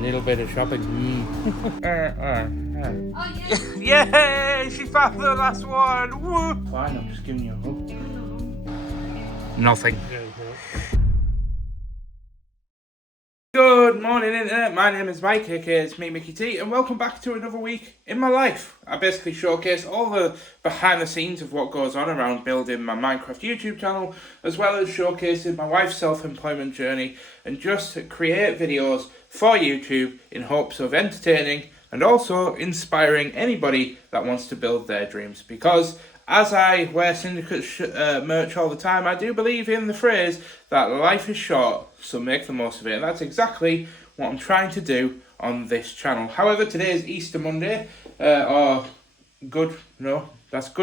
little bit of shopping. Oh, yeah. Yay! She found the last one! Woo! Fine, I'm just giving you a hug. Nothing. Good morning, Internet. My name is Mike, aka it's me, Mickey T, and welcome back to another week in my life. I basically showcase all the behind the scenes of what goes on around building my Minecraft YouTube channel, as well as showcasing my wife's self-employment journey, and just create videos for YouTube in hopes of entertaining and also inspiring anybody that wants to build their dreams. Because as I wear Syndicate merch all the time, I do believe in the phrase that life is short, so make the most of it. And that's exactly what I'm trying to do on this channel. However, today is Easter Monday, that's Good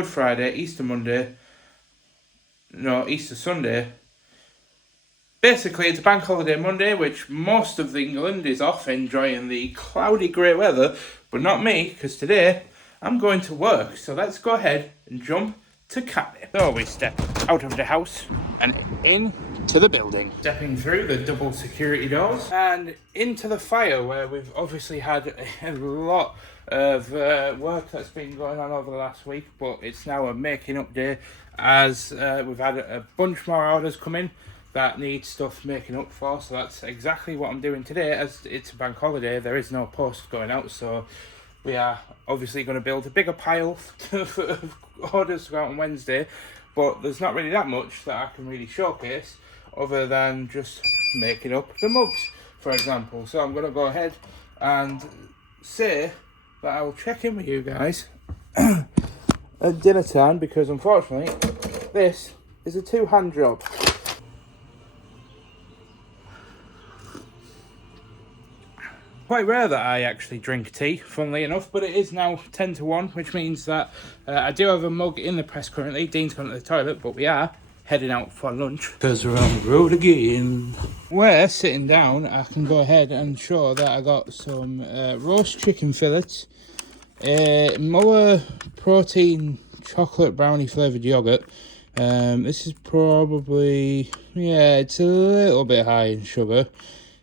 Friday, Easter Monday, no, Easter Sunday. Basically, it's a bank holiday Monday, which most of England is off enjoying the cloudy grey weather, but not me, because today I'm going to work. So let's go ahead and jump to Katnipp. So we step out of the house and into the building. Stepping through the double security doors and into the fire, where we've obviously had a lot of work that's been going on over the last week, but it's now a making up day as we've had a bunch more orders come in that need stuff making up for. So that's exactly what I'm doing today. As it's a bank holiday, there is no post going out, so we are obviously going to build a bigger pile of orders to go out on Wednesday, but there's not really that much that I can really showcase other than just making up the mugs, for example. So I'm going to go ahead and say that I will check in with you guys at dinner time, because unfortunately this is a two-hand job. Quite rare that I actually drink tea, funnily enough, but it is now 10 to 1, which means that I do have a mug in the press currently. Dean's gone to the toilet, but we are heading out for lunch, because we're on the road again. Where, sitting down, I can go ahead and show that I got some roast chicken fillets, Muller protein chocolate brownie flavoured yoghurt. This is probably, yeah, it's a little bit high in sugar.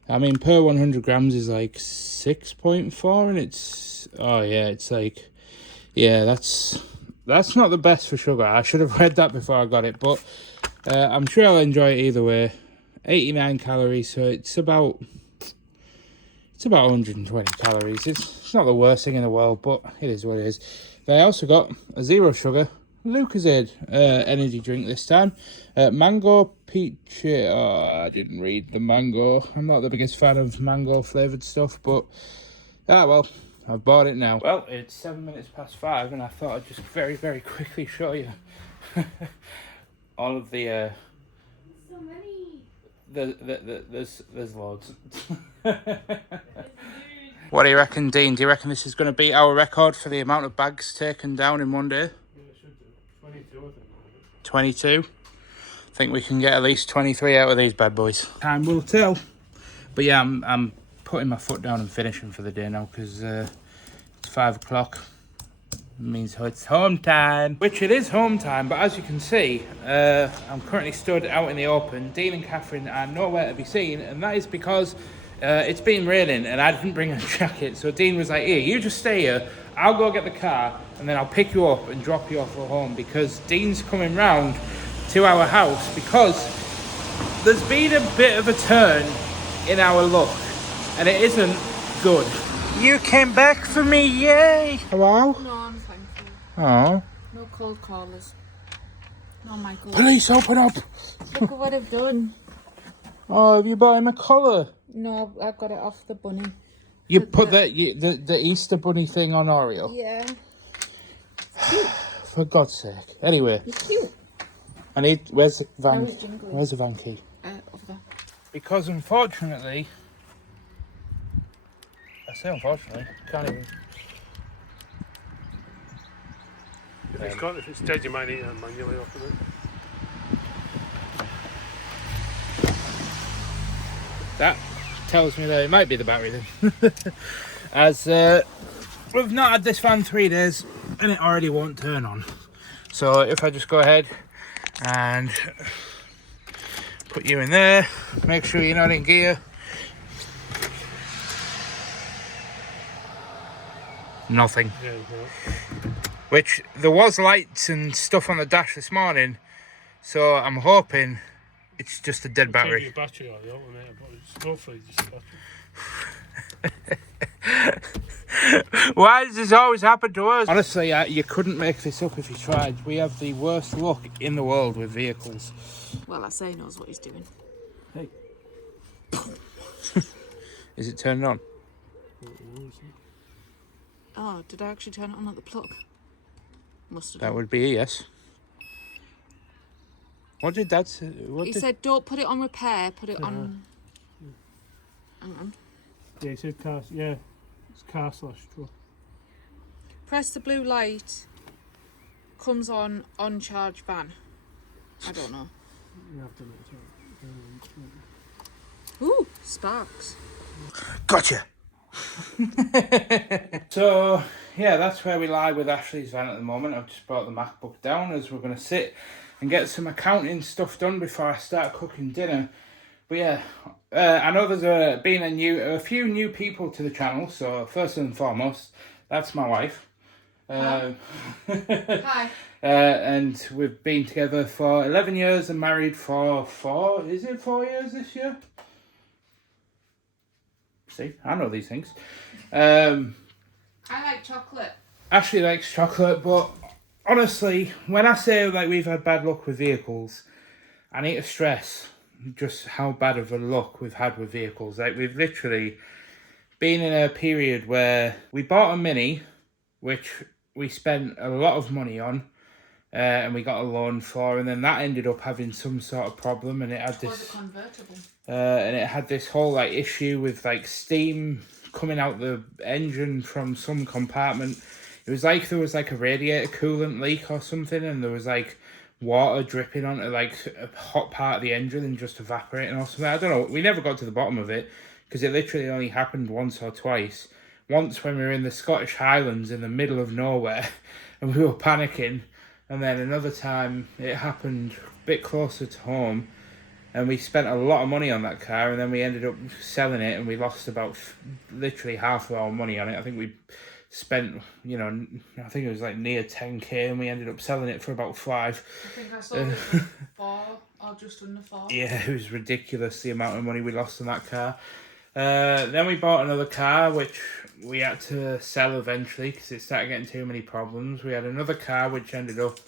I mean, per 100 grams is like 6.4, and it's, oh yeah, it's like, yeah, that's not the best for sugar. I should have read that before I got it, but I'm sure I'll enjoy it either way. 89 calories, so it's about 120 calories. It's not the worst thing in the world, but it is what it is. But I also got a zero sugar Lucozade energy drink this time. Mango peach. Oh, I didn't read the mango. I'm not the biggest fan of mango flavoured stuff, but well, I've bought it now. Well, it's 7 minutes past 5, and I thought I'd just very, very quickly show you all of the. So many. There's loads. What do you reckon, Dean? Do you reckon this is going to beat our record for the amount of bags taken down in one day? 22. I think we can get at least 23 out of these bad boys. Time will tell. But yeah, I'm putting my foot down and finishing for the day now, because it's 5 o'clock. It means it's home time. Which it is home time, but as you can see, I'm currently stood out in the open. Dean and Catherine are nowhere to be seen, and that is because it's been raining and I didn't bring a jacket. So Dean was like, here, you just stay here. I'll go get the car and then I'll pick you up and drop you off at home, because Dean's coming round to our house because there's been a bit of a turn in our luck and it isn't good. You came back for me, yay! Hello? No, I'm thankful. Oh. No cold callers. No, Michael. Police, open up! Look at what I've done. Oh, have you bought him a collar? No, I got it off the bunny. You put the Easter bunny thing on Oreo? Yeah. For God's sake. Anyway. You're cute. I need, where's the van? Jingling. Where's the van key? Over there. Because unfortunately, I say unfortunately, can't even. If it's dead, you might need to manually open it. That tells me that it might be the battery then. As we've not had this van 3 days and it already won't turn on. So if I just go ahead and put you in there, make sure you're not in gear. nothing. Yeah, no. Which, there was lights and stuff on the dash this morning, so I'm hoping it's just a dead Change battery. your battery or the alternator, but it's hopefully just a battery. Why does this always happen to us? Honestly, you couldn't make this up if you tried. We have the worst luck in the world with vehicles. Well, I say he knows what he's doing. Hey. Is it turned on? Oh, did I actually turn it on at the plug? Must have That done. would be a yes. What did Dad say? He said, don't put it on repair, put it on... Hang on. Yeah, he said car. Yeah, it's car / truck. Press the blue light. Comes on charge van. I don't know. You have done it. Ooh, sparks. Gotcha! So, yeah, that's where we lie with Ashley's van at the moment. I've just brought the MacBook down as we're going to sit and get some accounting stuff done before I start cooking dinner. But yeah, I know there's been a few new people to the channel, so first and foremost, that's my wife. Hi. And we've been together for 11 years and married for 4 years this year? See, I know these things. I like chocolate. Ashley likes chocolate, but honestly, when I say like we've had bad luck with vehicles, I need to stress just how bad of a luck we've had with vehicles. Like, we've literally been in a period where we bought a Mini, which we spent a lot of money on, and we got a loan for, and then that ended up having some sort of problem, and it had this... Was it convertible? And it had this whole like issue with like steam coming out the engine from some compartment. It was like there was like a radiator coolant leak or something, and there was like water dripping onto like a hot part of the engine and just evaporating or something. I don't know. We never got to the bottom of it because it literally only happened once or twice. Once when we were in the Scottish Highlands in the middle of nowhere and we were panicking, and then another time it happened a bit closer to home. And we spent a lot of money on that car, and then we ended up selling it, and we lost about literally half of our money on it. I think we spent, I think it was like near 10k, and we ended up selling it for about 5. I think I sold it for 4 or just under 4. Yeah, it was ridiculous the amount of money we lost on that car. Then we bought another car, which we had to sell eventually because it started getting too many problems. We had another car, which ended up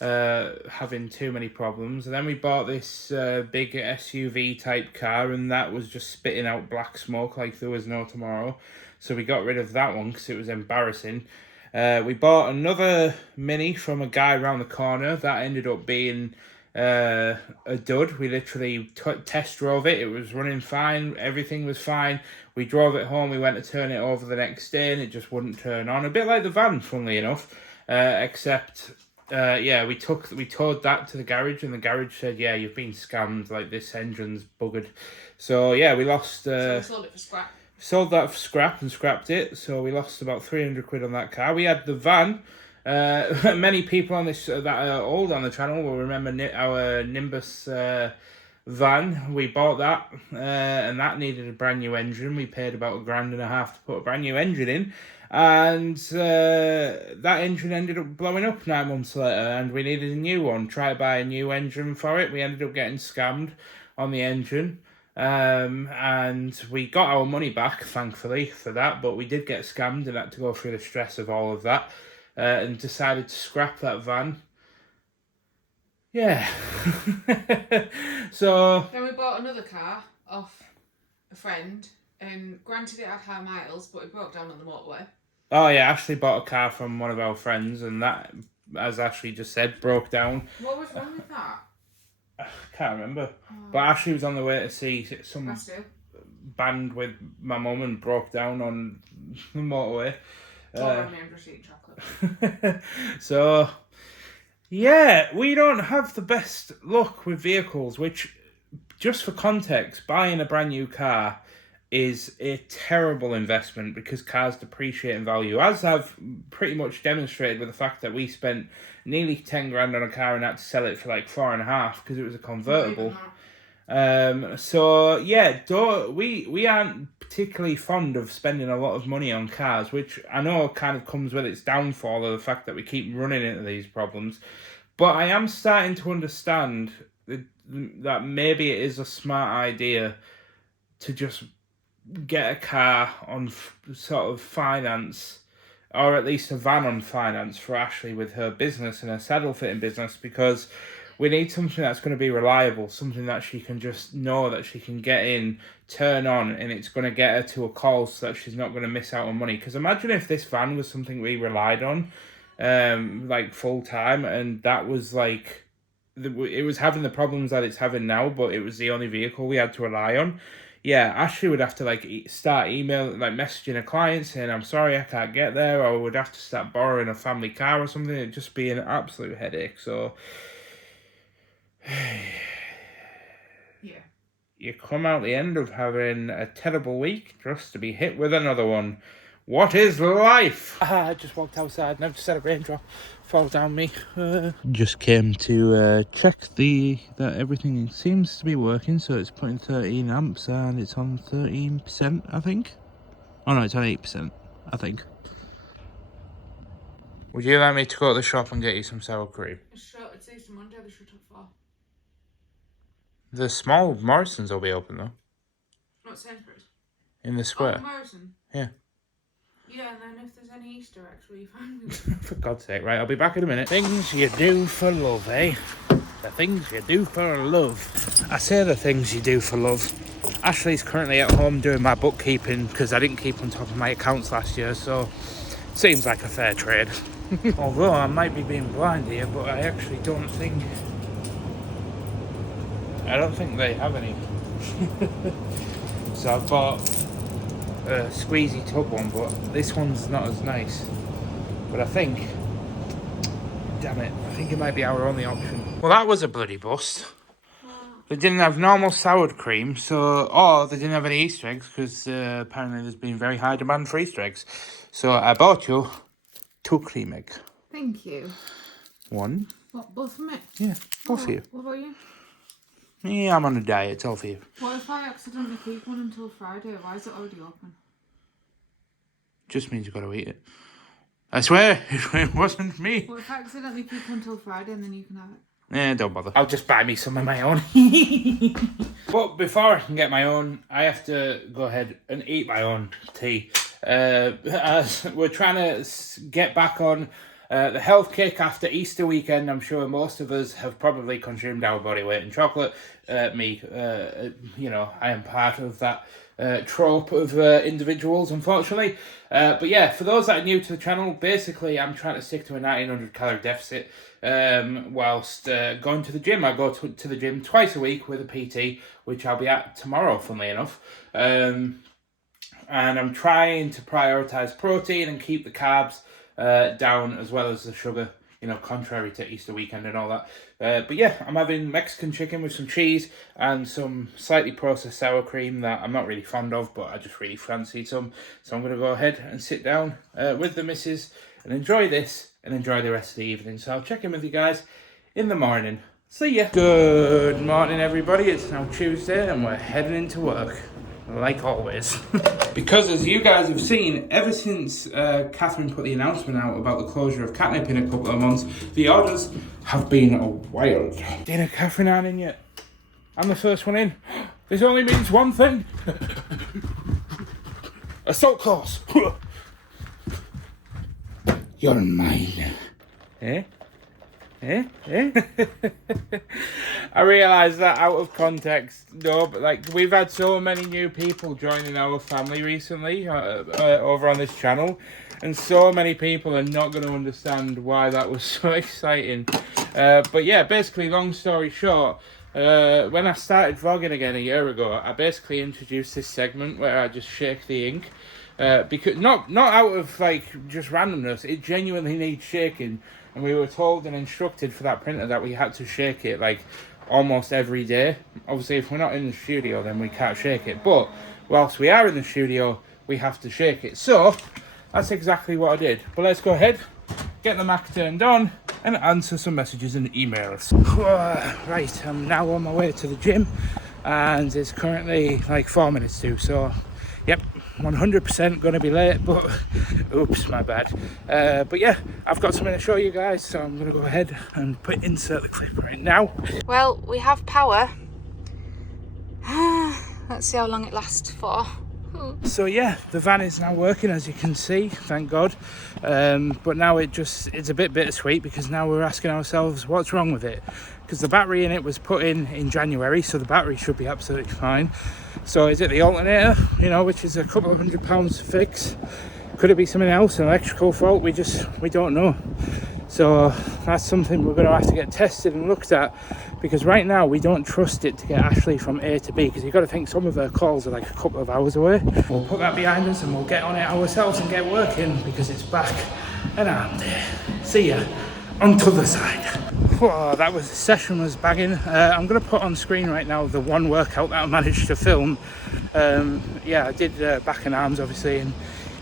having too many problems, and then we bought this big SUV type car, and that was just spitting out black smoke like there was no tomorrow, so we got rid of that one because it was embarrassing. We bought another Mini from a guy around the corner. That ended up being a dud. We literally test drove it. It was running fine, everything was fine. We drove it home, we went to turn it over the next day, and it just wouldn't turn on, a bit like the van, funnily enough, except we towed that to the garage, and the garage said, yeah, you've been scammed, like this engine's buggered. So yeah, we lost... So we sold it for scrap. Sold that for scrap and scrapped it, so we lost about 300 quid on that car. We had the van. Many people on this that are old on the channel will remember our Nimbus van. We bought that, and that needed a brand new engine. We paid about $1,500 to put a brand new engine in. And that engine ended up blowing up 9 months later, and we needed a new one. Tried to buy a new engine for it. We ended up getting scammed on the engine, and we got our money back, thankfully, for that, but we did get scammed and had to go through the stress of all of that, and decided to scrap that van. Yeah. So... Then we bought another car off a friend, and granted it had high miles, but it broke down on the motorway. Oh yeah, Ashley bought a car from one of our friends, and that, as Ashley just said, broke down. What was wrong with that? I can't remember. But Ashley was on the way to see some band with my mum and broke down on the motorway. I'm just eating chocolate. So, yeah, we don't have the best luck with vehicles, which, just for context, buying a brand new car is a terrible investment because cars depreciate in value, as I've pretty much demonstrated with the fact that we spent nearly 10 grand on a car and had to sell it for like 4.5 because it was a convertible. So yeah, we aren't particularly fond of spending a lot of money on cars, which I know kind of comes with its downfall of the fact that we keep running into these problems. But I am starting to understand that maybe it is a smart idea to just get a car on sort of finance, or at least a van on finance for Ashley with her business and her saddle fitting business, because we need something that's going to be reliable, something that she can just know that she can get in, turn on, and it's going to get her to a call so that she's not going to miss out on money. Because imagine if this van was something we relied on, like full time, and that was like, it was having the problems that it's having now, but it was the only vehicle we had to rely on. Yeah, Ashley would have to like start emailing, like messaging a client saying, I'm sorry, I can't get there, or would have to start borrowing a family car or something. It'd just be an absolute headache. So, Yeah. you come out the end of having a terrible week just to be hit with another one. What is life? I just walked outside and I've just had a raindrop fall down me. Just came to check that everything seems to be working. So it's putting 13 amps and it's on 13%, I think. Oh no, it's on 8%, I think. Would you like me to go to the shop and get you some sour cream? It's Easter Monday, they should have for. The small Morrison's will be open though. Not Sainsbury's. In the square. Oh, Morrison. Yeah. Yeah, and then if there's any Easter eggs, will you find me? For God's sake, right, I'll be back in a minute. Things you do for love, eh? The things you do for love. I say the things you do for love. Ashley's currently at home doing my bookkeeping because I didn't keep on top of my accounts last year, so seems like a fair trade. Although I might be being blind here, but I actually don't think they have any. So I've bought a squeezy tub one, but this one's not as nice. But I think, damn it, I think it might be our only option. Well, that was a bloody bust. They didn't have normal sour cream, or they didn't have any Easter eggs, because apparently there's been very high demand for Easter eggs. So I bought you 2 cream egg. Thank you. 1. What, both of me? Yeah, both for you. What about you? Yeah, I'm on a diet, it's all for you. What if I accidentally keep one until Friday? Why is it already open? Just means you've got to eat it. I swear, it wasn't me. What if I accidentally keep one until Friday and then you can have it? Don't bother. I'll just buy me some of my own. But before I can get my own, I have to go ahead and eat my own tea. As we're trying to get back on the health kick after Easter weekend. I'm sure most of us have probably consumed our body weight in chocolate. Me, I am part of that trope of individuals, unfortunately. But yeah, for those that are new to the channel, basically I'm trying to stick to a 1900 calorie deficit whilst going to the gym. I go to the gym twice a week with a PT, which I'll be at tomorrow, funnily enough. And I'm trying to prioritise protein and keep the carbs down as well as the sugar, contrary to Easter weekend and all that. But yeah, I'm having Mexican chicken with some cheese and some slightly processed sour cream that I'm not really fond of, but I just really fancied some. So I'm going to go ahead and sit down with the missus and enjoy this and enjoy the rest of the evening. So I'll check in with you guys in the morning. See ya. Good morning, everybody. It's now Tuesday and we're heading into work. Like always. Because as you guys have seen, ever since Catherine put the announcement out about the closure of Katnipp in a couple of months, the orders have been wild. Dana, Catherine aren't in yet. I'm the first one in. This only means one thing. Assault clause. You're mine. Eh? Eh? I realise that out of context, no, but we've had so many new people joining our family recently over on this channel, and so many people are not going to understand why that was so exciting. But yeah, basically, long story short, when I started vlogging again a year ago, I basically introduced this segment where I just shake the ink. Because not out of just randomness, it genuinely needs shaking. And we were told and instructed for that printer that we had to shake it almost every day. Obviously, if we're not in the studio, then we can't shake it. But whilst we are in the studio, we have to shake it. So that's exactly what I did. But let's go ahead, get the Mac turned on, and answer some messages and emails. Right, I'm now on my way to the gym. and it's currently like 4 minutes to. So yep, 100% gonna be late, but oops, my bad. But yeah, I've got something to show you guys, so I'm gonna go ahead and insert the clip right now. Well, we have power. Let's see how long it lasts for. So yeah, the van is now working, as you can see, thank God. But now it's a bit bittersweet, because now we're asking ourselves what's wrong with it, because the battery in it was put in January, so the battery should be absolutely fine. So is it the alternator, you know, which is a couple of £100 to fix? Could it be something else, an electrical fault? We don't know. So that's something we're going to have to get tested and looked at, because right now we don't trust it to get Ashley from A to B, because you've got to think some of her calls are like a couple of hours away. We'll put that behind us and we'll get on it ourselves and get working, because it's back and I'm there. See ya on the other side. Whoa, the session was banging. I'm going to put on screen right now the one workout that I managed to film. Yeah, I did back and arms obviously, and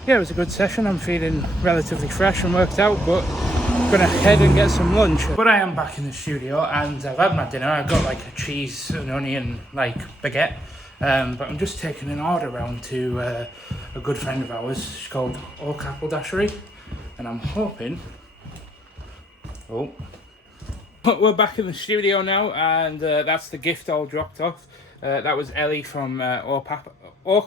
yeah, it was a good session. I'm feeling relatively fresh and worked out, but I'm gonna head and get some lunch. But I am back in the studio and I've had my dinner. I've got like a cheese and onion like baguette, but I'm just taking an order round to a good friend of ours. She's called Oak Apple Dashery, and I'm hoping. But we're back in the studio now, and that's the gift all dropped off. That was Ellie from Oak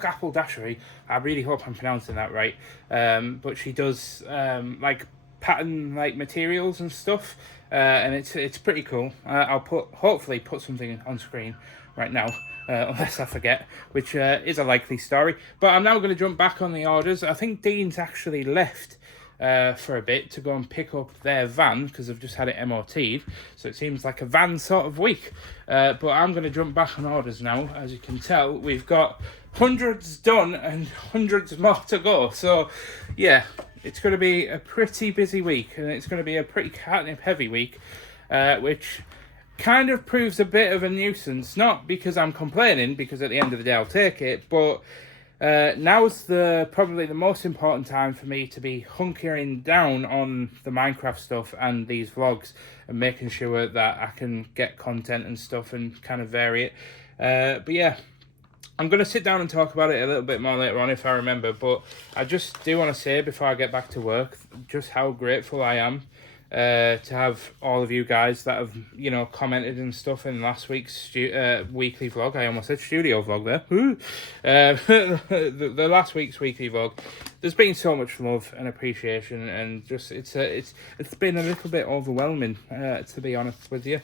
Apple Dashery. I really hope I'm pronouncing that right. But she does like pattern like materials and stuff, and it's pretty cool. I'll hopefully put something on screen right now, unless I forget, which is a likely story. But I'm now going to jump back on the orders. I think Dean's actually left for a bit to go and pick up their van, because I've just had it MOT'd, so it seems like a van sort of week. But I'm going to jump back on orders now. As you can tell, we've got hundreds done and hundreds more to go. So yeah, it's going to be a pretty busy week, and it's going to be a pretty Katnipp heavy week, which kind of proves a bit of a nuisance. Not because I'm complaining, because at the end of the day I'll take it, but now's probably the most important time for me to be hunkering down on the Minecraft stuff and these vlogs, and making sure that I can get content and stuff and kind of vary it. But yeah, I'm going to sit down and talk about it a little bit more later on if I remember, but I just do want to say before I get back to work just how grateful I am to have all of you guys that have, you know, commented and stuff in last week's weekly vlog. I almost said studio vlog there. The last week's weekly vlog. There's been so much love and appreciation, and just it's been a little bit overwhelming, to be honest with you.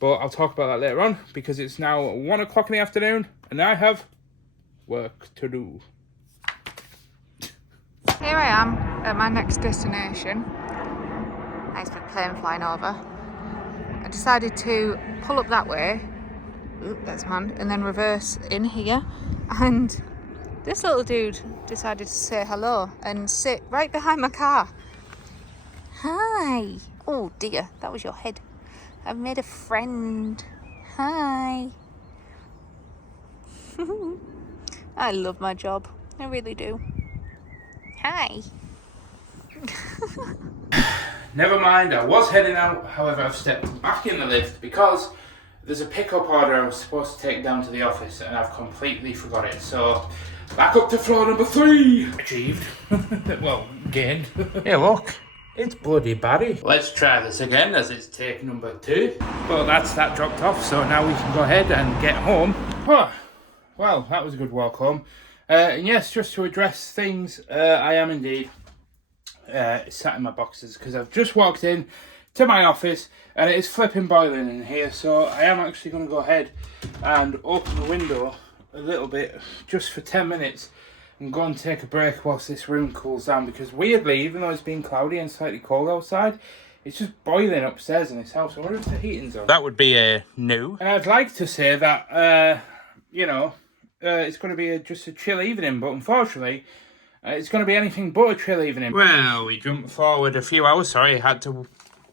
But I'll talk about that later on, because it's now 1 o'clock in the afternoon and I have work to do. Here I am at my next destination. Nice big plane flying over. I decided to pull up that way. Oop, there's my hand. And then reverse in here. And this little dude decided to say hello and sit right behind my car. Hi. Oh dear, that was your head. I've made a friend. Hi. I love my job. I really do. Hi. Never mind, I was heading out, however I've stepped back in the lift because there's a pickup order I was supposed to take down to the office and I've completely forgot it. So back up to floor number 3. Achieved. Well, gained. Hey look, it's bloody Barry. Let's try this again, as it's take number 2. Well, that's that dropped off, so now we can go ahead and get home. Well, that was a good walk home. And yes, just to address things, I am indeed sat in my boxes because I've just walked in to my office and it is flipping boiling in here, so I am actually going to go ahead and open the window a little bit just for 10 minutes and go and take a break whilst this room cools down, because weirdly, even though it's been cloudy and slightly cold outside, it's just boiling upstairs in this house. I wonder if the heating's on. That would be a no. And I'd like to say that you know, it's going to be just a chill evening, but unfortunately it's going to be anything but a chill evening. Well, we jumped forward a few hours. Sorry, I had to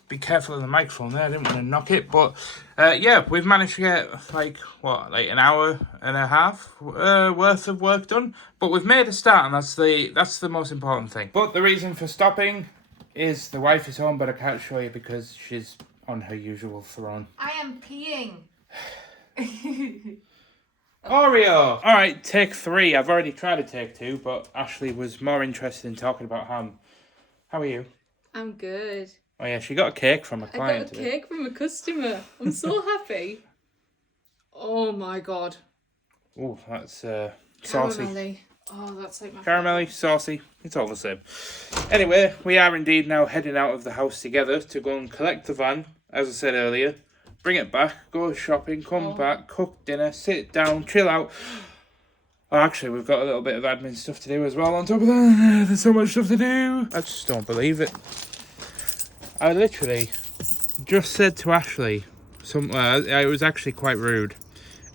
be careful of the microphone there. I didn't want to knock it. But yeah, we've managed to get like an hour and a half worth of work done. But we've made a start, and that's the most important thing. But the reason for stopping is the wife is home, but I can't show you because she's on her usual throne. I am peeing. Oreo! Alright, take 3. I've already tried to take 2, but Ashley was more interested in talking about ham. How are you? I'm good. Oh yeah, she got a cake from a I client got a cake from a customer. I'm so happy. Oh my god. Oh, that's saucy. Caramelly. Oh, that's like my Caramelly, saucy, it's all the same. Anyway, we are indeed now heading out of the house together to go and collect the van, as I said earlier. Bring it back, go shopping, come back, cook dinner, sit down, chill out. Oh, actually, we've got a little bit of admin stuff to do as well on top of that. There's so much stuff to do. I just don't believe it. I literally just said to Ashley something. It was actually quite rude.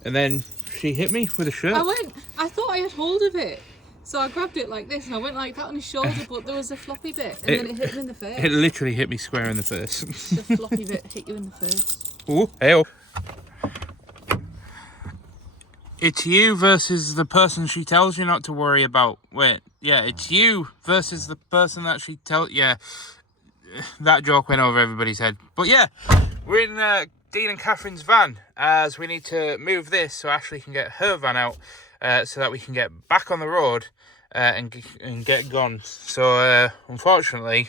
And then she hit me with a shirt. I thought I had hold of it. So I grabbed it like this and I went like that on his shoulder, but there was a floppy bit and then it hit me in the face. It literally hit me square in the face. The floppy bit hit you in the face. Ooh, hey. It's you versus the person she tells you not to worry about. Wait, yeah, it's you versus the person that she tells. Yeah, that joke went over everybody's head. But yeah, we're in Dean and Catherine's van as we need to move this so Ashley can get her van out so that we can get back on the road and get gone. So unfortunately,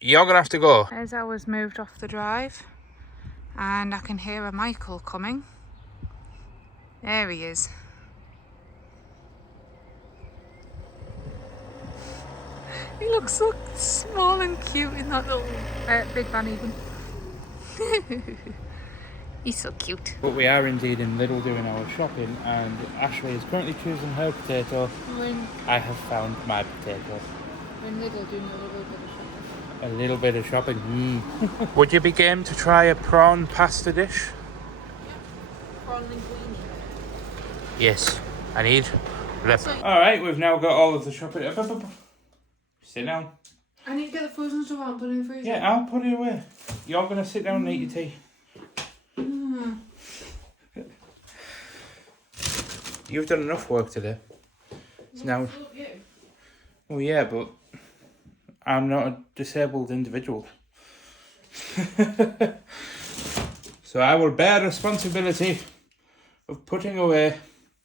you're going to have to go. As I was moved off the drive and I can hear a Michael coming. There he is. He looks so small and cute in that little big van even. He's so cute. But we are indeed in Lidl doing our shopping and Ashley is currently choosing her potato. I have found my potato. We're in Lidl doing a little bit of shopping. A little bit of shopping. Would you be game to try a prawn pasta dish? Prawn linguine. Yes, I need. Alright, we've now got all of the shopping. Sit down. I need to get the frozen stuff out and put it in the freezer. Yeah, I'll put it away. You're going to sit down and eat your tea. You've done enough work today. It's now. Oh yeah, but I'm not a disabled individual. So I will bear responsibility of putting away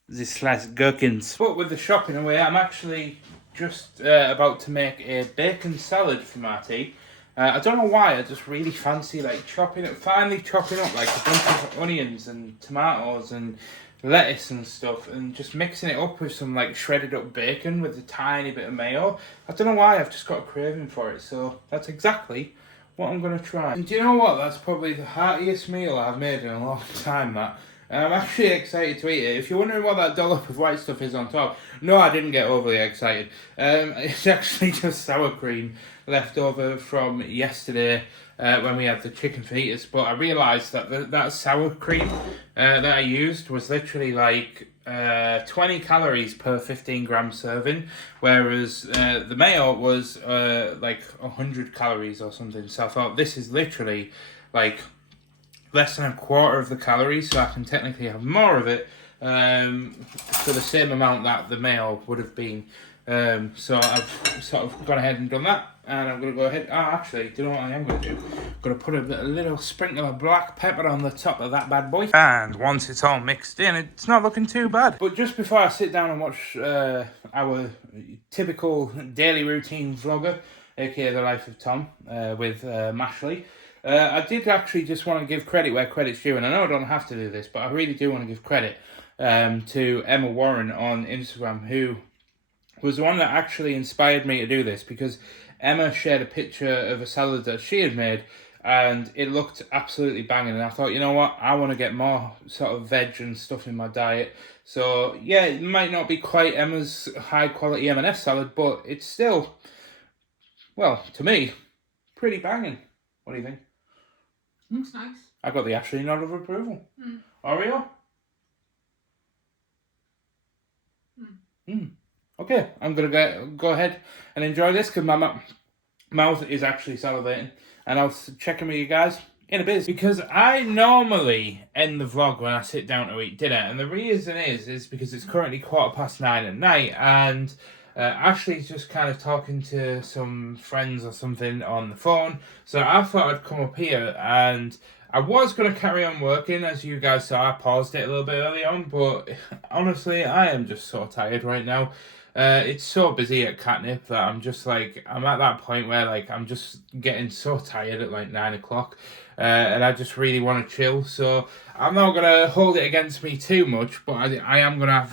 the sliced gherkins. But with the shopping away, I'm actually just about to make a bacon salad for my tea. I don't know why, I just really fancy like finally chopping up like a bunch of onions and tomatoes and lettuce and stuff and just mixing it up with some like shredded up bacon with a tiny bit of mayo. I don't know why, I've just got a craving for it, so that's exactly what I'm going to try. And do you know what, that's probably the heartiest meal I've made in a long time, that. And I'm actually excited to eat it. If you're wondering what that dollop of white stuff is on top, no, I didn't get overly excited. It's actually just sour cream left over from yesterday when we had the chicken fajitas. But I realised that that sour cream that I used was literally like 20 calories per 15 gram serving, whereas the mayo was like 100 calories or something. So I thought, this is literally like less than a quarter of the calories, so I can technically have more of it for the same amount that the mayo would have been. So I've sort of gone ahead and done that, and I'm going to go ahead. Actually, do you know what I am going to do? I'm going to put a little sprinkle of black pepper on the top of that bad boy. And once it's all mixed in, it's not looking too bad. But just before I sit down and watch our typical daily routine vlogger, aka The Life of Tom, with Mashley, I did actually just want to give credit where credit's due, and I know I don't have to do this, but I really do want to give credit to Emma Warren on Instagram, who was the one that actually inspired me to do this, because Emma shared a picture of a salad that she had made, and it looked absolutely banging, and I thought, you know what, I want to get more sort of veg and stuff in my diet. So yeah, it might not be quite Emma's high quality M&S salad, but it's still, well, to me, pretty banging. What do you think? Looks nice. I got the Ashley nod of approval. Oreo? Okay, I'm going to go ahead and enjoy this because my mouth is actually salivating. And I'll check in with you guys in a bit. Because I normally end the vlog when I sit down to eat dinner. And the reason is because it's currently 9:15 at night. And Ashley's just kind of talking to some friends or something on the phone, so I thought I'd come up here, and I was going to carry on working. As you guys saw, I paused it a little bit early on, but honestly, I am just so tired right now. It's so busy at Katnipp that I'm just like, I'm at that point where like I'm just getting so tired at like 9 o'clock, and I just really want to chill. So I'm not gonna hold it against me too much, but I am gonna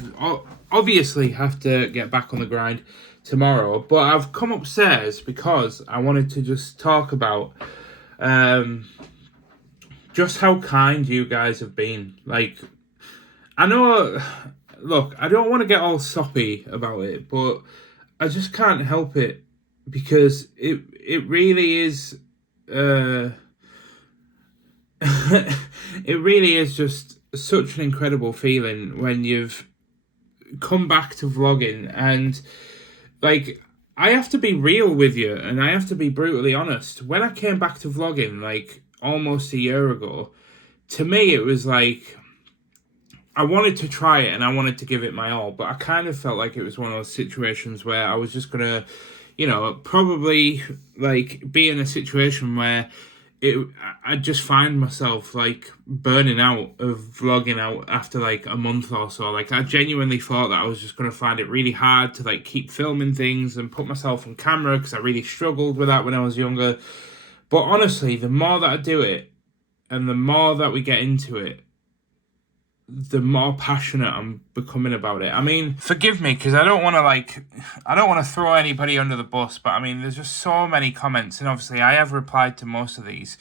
obviously have to get back on the grind tomorrow. But I've come upstairs because I wanted to just talk about just how kind you guys have been. Like, I know, look, I don't want to get all soppy about it, but I just can't help it because it really is. It really is just such an incredible feeling when you've come back to vlogging, and like, I have to be real with you and I have to be brutally honest. When I came back to vlogging like almost a year ago, to me it was like I wanted to try it and I wanted to give it my all, but I kind of felt like it was one of those situations where I was just gonna, probably like be in a situation where I just find myself like burning out of vlogging out after like a month or so. Like, I genuinely thought that I was just gonna find it really hard to like keep filming things and put myself on camera, because I really struggled with that when I was younger. But honestly, the more that I do it and the more that we get into it, the more passionate I'm becoming about it. I mean, forgive me, because I don't want to throw anybody under the bus, but I mean, there's just so many comments, and obviously I have replied to most of these.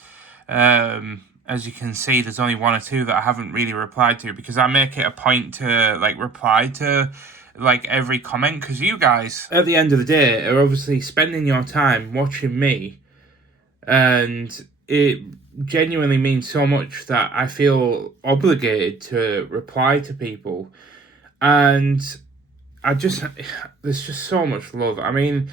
As you can see, there's only one or two that I haven't really replied to, because I make it a point to like reply to like every comment, because you guys at the end of the day are obviously spending your time watching me, and it genuinely means so much that I feel obligated to reply to people. And there's just so much love. I mean,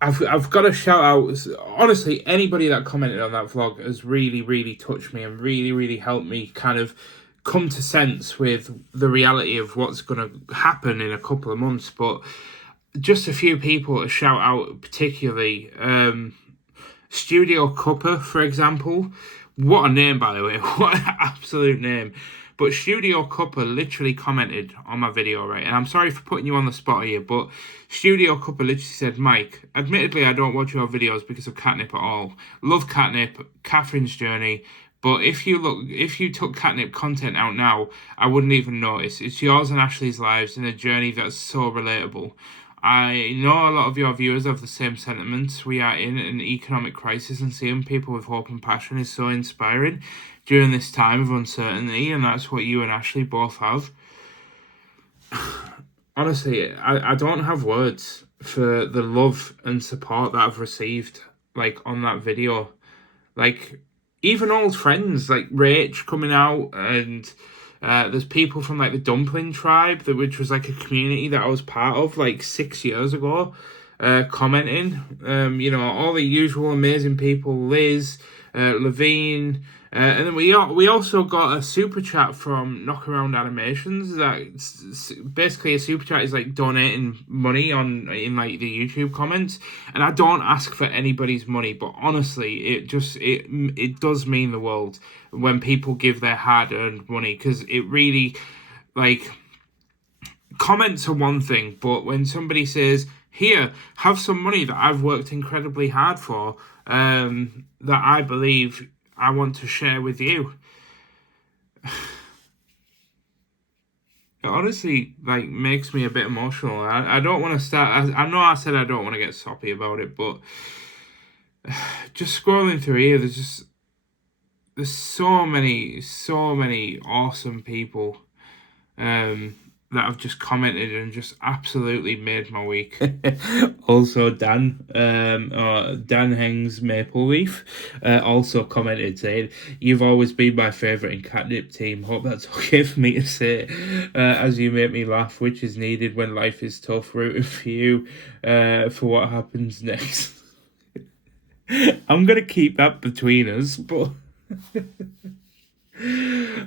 I've got to shout out, honestly, anybody that commented on that vlog has really, really touched me and really, really helped me kind of come to sense with the reality of what's going to happen in a couple of months. But just a few people to shout out particularly. Studio Cuppa, for example. What a name, by the way. What an absolute name. But Studio Cuppa literally commented on my video, right? And I'm sorry for putting you on the spot here, but Studio Cuppa literally said, Mike, admittedly, I don't watch your videos because of Katnipp at all. Love Katnipp, Catherine's journey, but if you took Katnipp content out now, I wouldn't even notice. It's yours and Ashley's lives in a journey that's so relatable. I know a lot of your viewers have the same sentiments. We are in an economic crisis, and seeing people with hope and passion is so inspiring during this time of uncertainty, and that's what you and Ashley both have. Honestly, I don't have words for the love and support that I've received, like, on that video. Like, even old friends, like Rach coming out, and there's people from like the Dumpling Tribe, which was like a community that I was part of like 6 years ago, commenting. All the usual amazing people, Liz, Levine, and then we also got a super chat from Knockaround Animations. Basically a super chat is like donating money in like the YouTube comments, and I don't ask for anybody's money, but honestly, it does mean the world when people give their hard-earned money, because it really, like, comments are one thing, but when somebody says, here, have some money that I've worked incredibly hard for, that I believe I want to share with you. It honestly, like, makes me a bit emotional. I don't want to start, I know I said I don't want to get soppy about it, but just scrolling through here, there's so many awesome people that have just commented and just absolutely made my week. Also, Dan Hangs Maple Leaf also commented saying, you've always been my favourite in Katnipp team. Hope that's okay for me to say, as you make me laugh, which is needed when life is tough. Rooting for you for what happens next. I'm going to keep that between us, but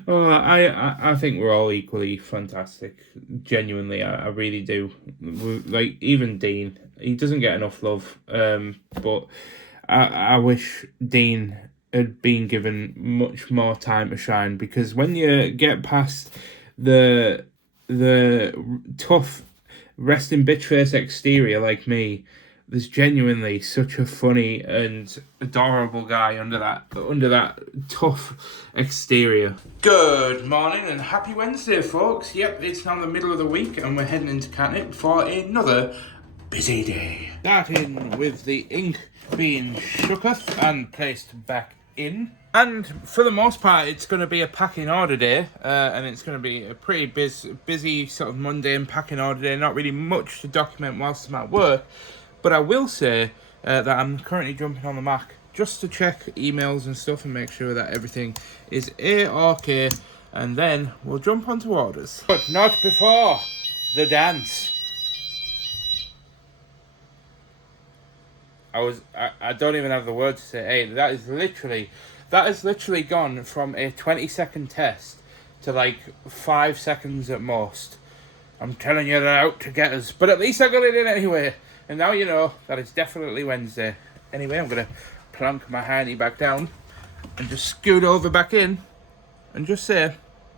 Oh, I think we're all equally fantastic. Genuinely, I really do. Like, even Dean, he doesn't get enough love. But I wish Dean had been given much more time to shine, because when you get past the tough resting bitch face exterior like me, there's genuinely such a funny and adorable guy under that tough exterior. Good morning and happy Wednesday, folks. Yep, it's now the middle of the week and we're heading into Katnipp for another busy day. Starting with the ink being shooketh and placed back in. And for the most part, it's going to be a packing order day, and it's going to be a pretty busy sort of mundane packing order day. Not really much to document whilst I'm at work. But I will say that I'm currently jumping on the Mac just to check emails and stuff and make sure that everything is A-OK, and then we'll jump onto orders. But not before the dance. I don't even have the words to say. Hey, that is literally gone from a 20-second test to like 5 seconds at most. I'm telling you, they're out to get us, but at least I got it in anyway. And now you know that it's definitely Wednesday. Anyway, I'm going to plonk my hiney back down and just scoot over back in and just say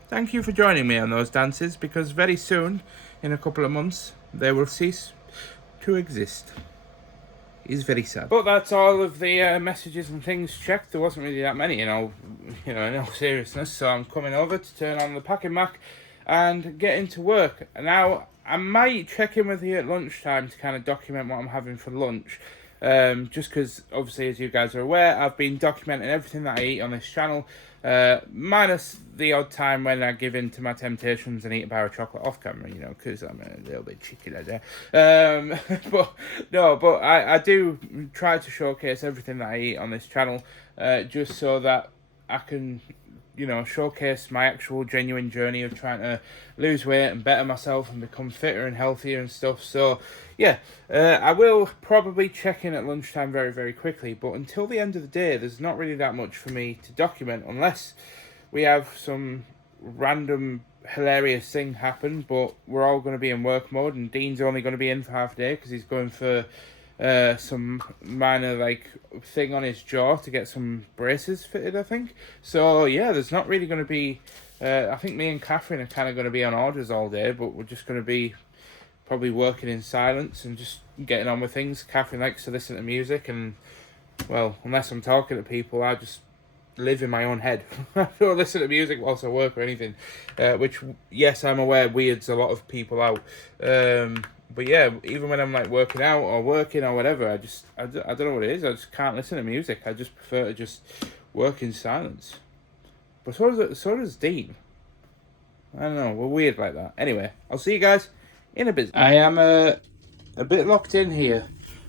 thank you for joining me on those dances, because very soon, in a couple of months, they will cease to exist. It's very sad. But that's all of the messages and things checked. There wasn't really that many, in all seriousness. So I'm coming over to turn on the packing Mac and get into work. Now, I might check in with you at lunchtime to kind of document what I'm having for lunch. Just because, obviously, as you guys are aware, I've been documenting everything that I eat on this channel, minus the odd time when I give in to my temptations and eat a bar of chocolate off camera, because I'm a little bit cheeky like that. But I do try to showcase everything that I eat on this channel, just so that I can showcase my actual genuine journey of trying to lose weight and better myself and become fitter and healthier and stuff. So, yeah, I will probably check in at lunchtime very, very quickly. But until the end of the day, there's not really that much for me to document unless we have some random hilarious thing happen. But we're all going to be in work mode, and Dean's only going to be in for half a day because he's going for some minor thing on his jaw to get some braces fitted, I think. So yeah, there's not really going to be I think me and Catherine are kind of going to be on orders all day, but we're just going to be probably working in silence and just getting on with things. Catherine likes to listen to music, and well, unless I'm talking to people, I just live in my own head. I don't listen to music whilst I work or anything, which, yes, I'm aware weirds a lot of people out. But yeah, even when I'm working out or working or whatever, I don't know what it is. I just can't listen to music. I just prefer to just work in silence. But so does Dean. I don't know. We're weird like that. Anyway, I'll see you guys in a bit. I am a bit locked in here.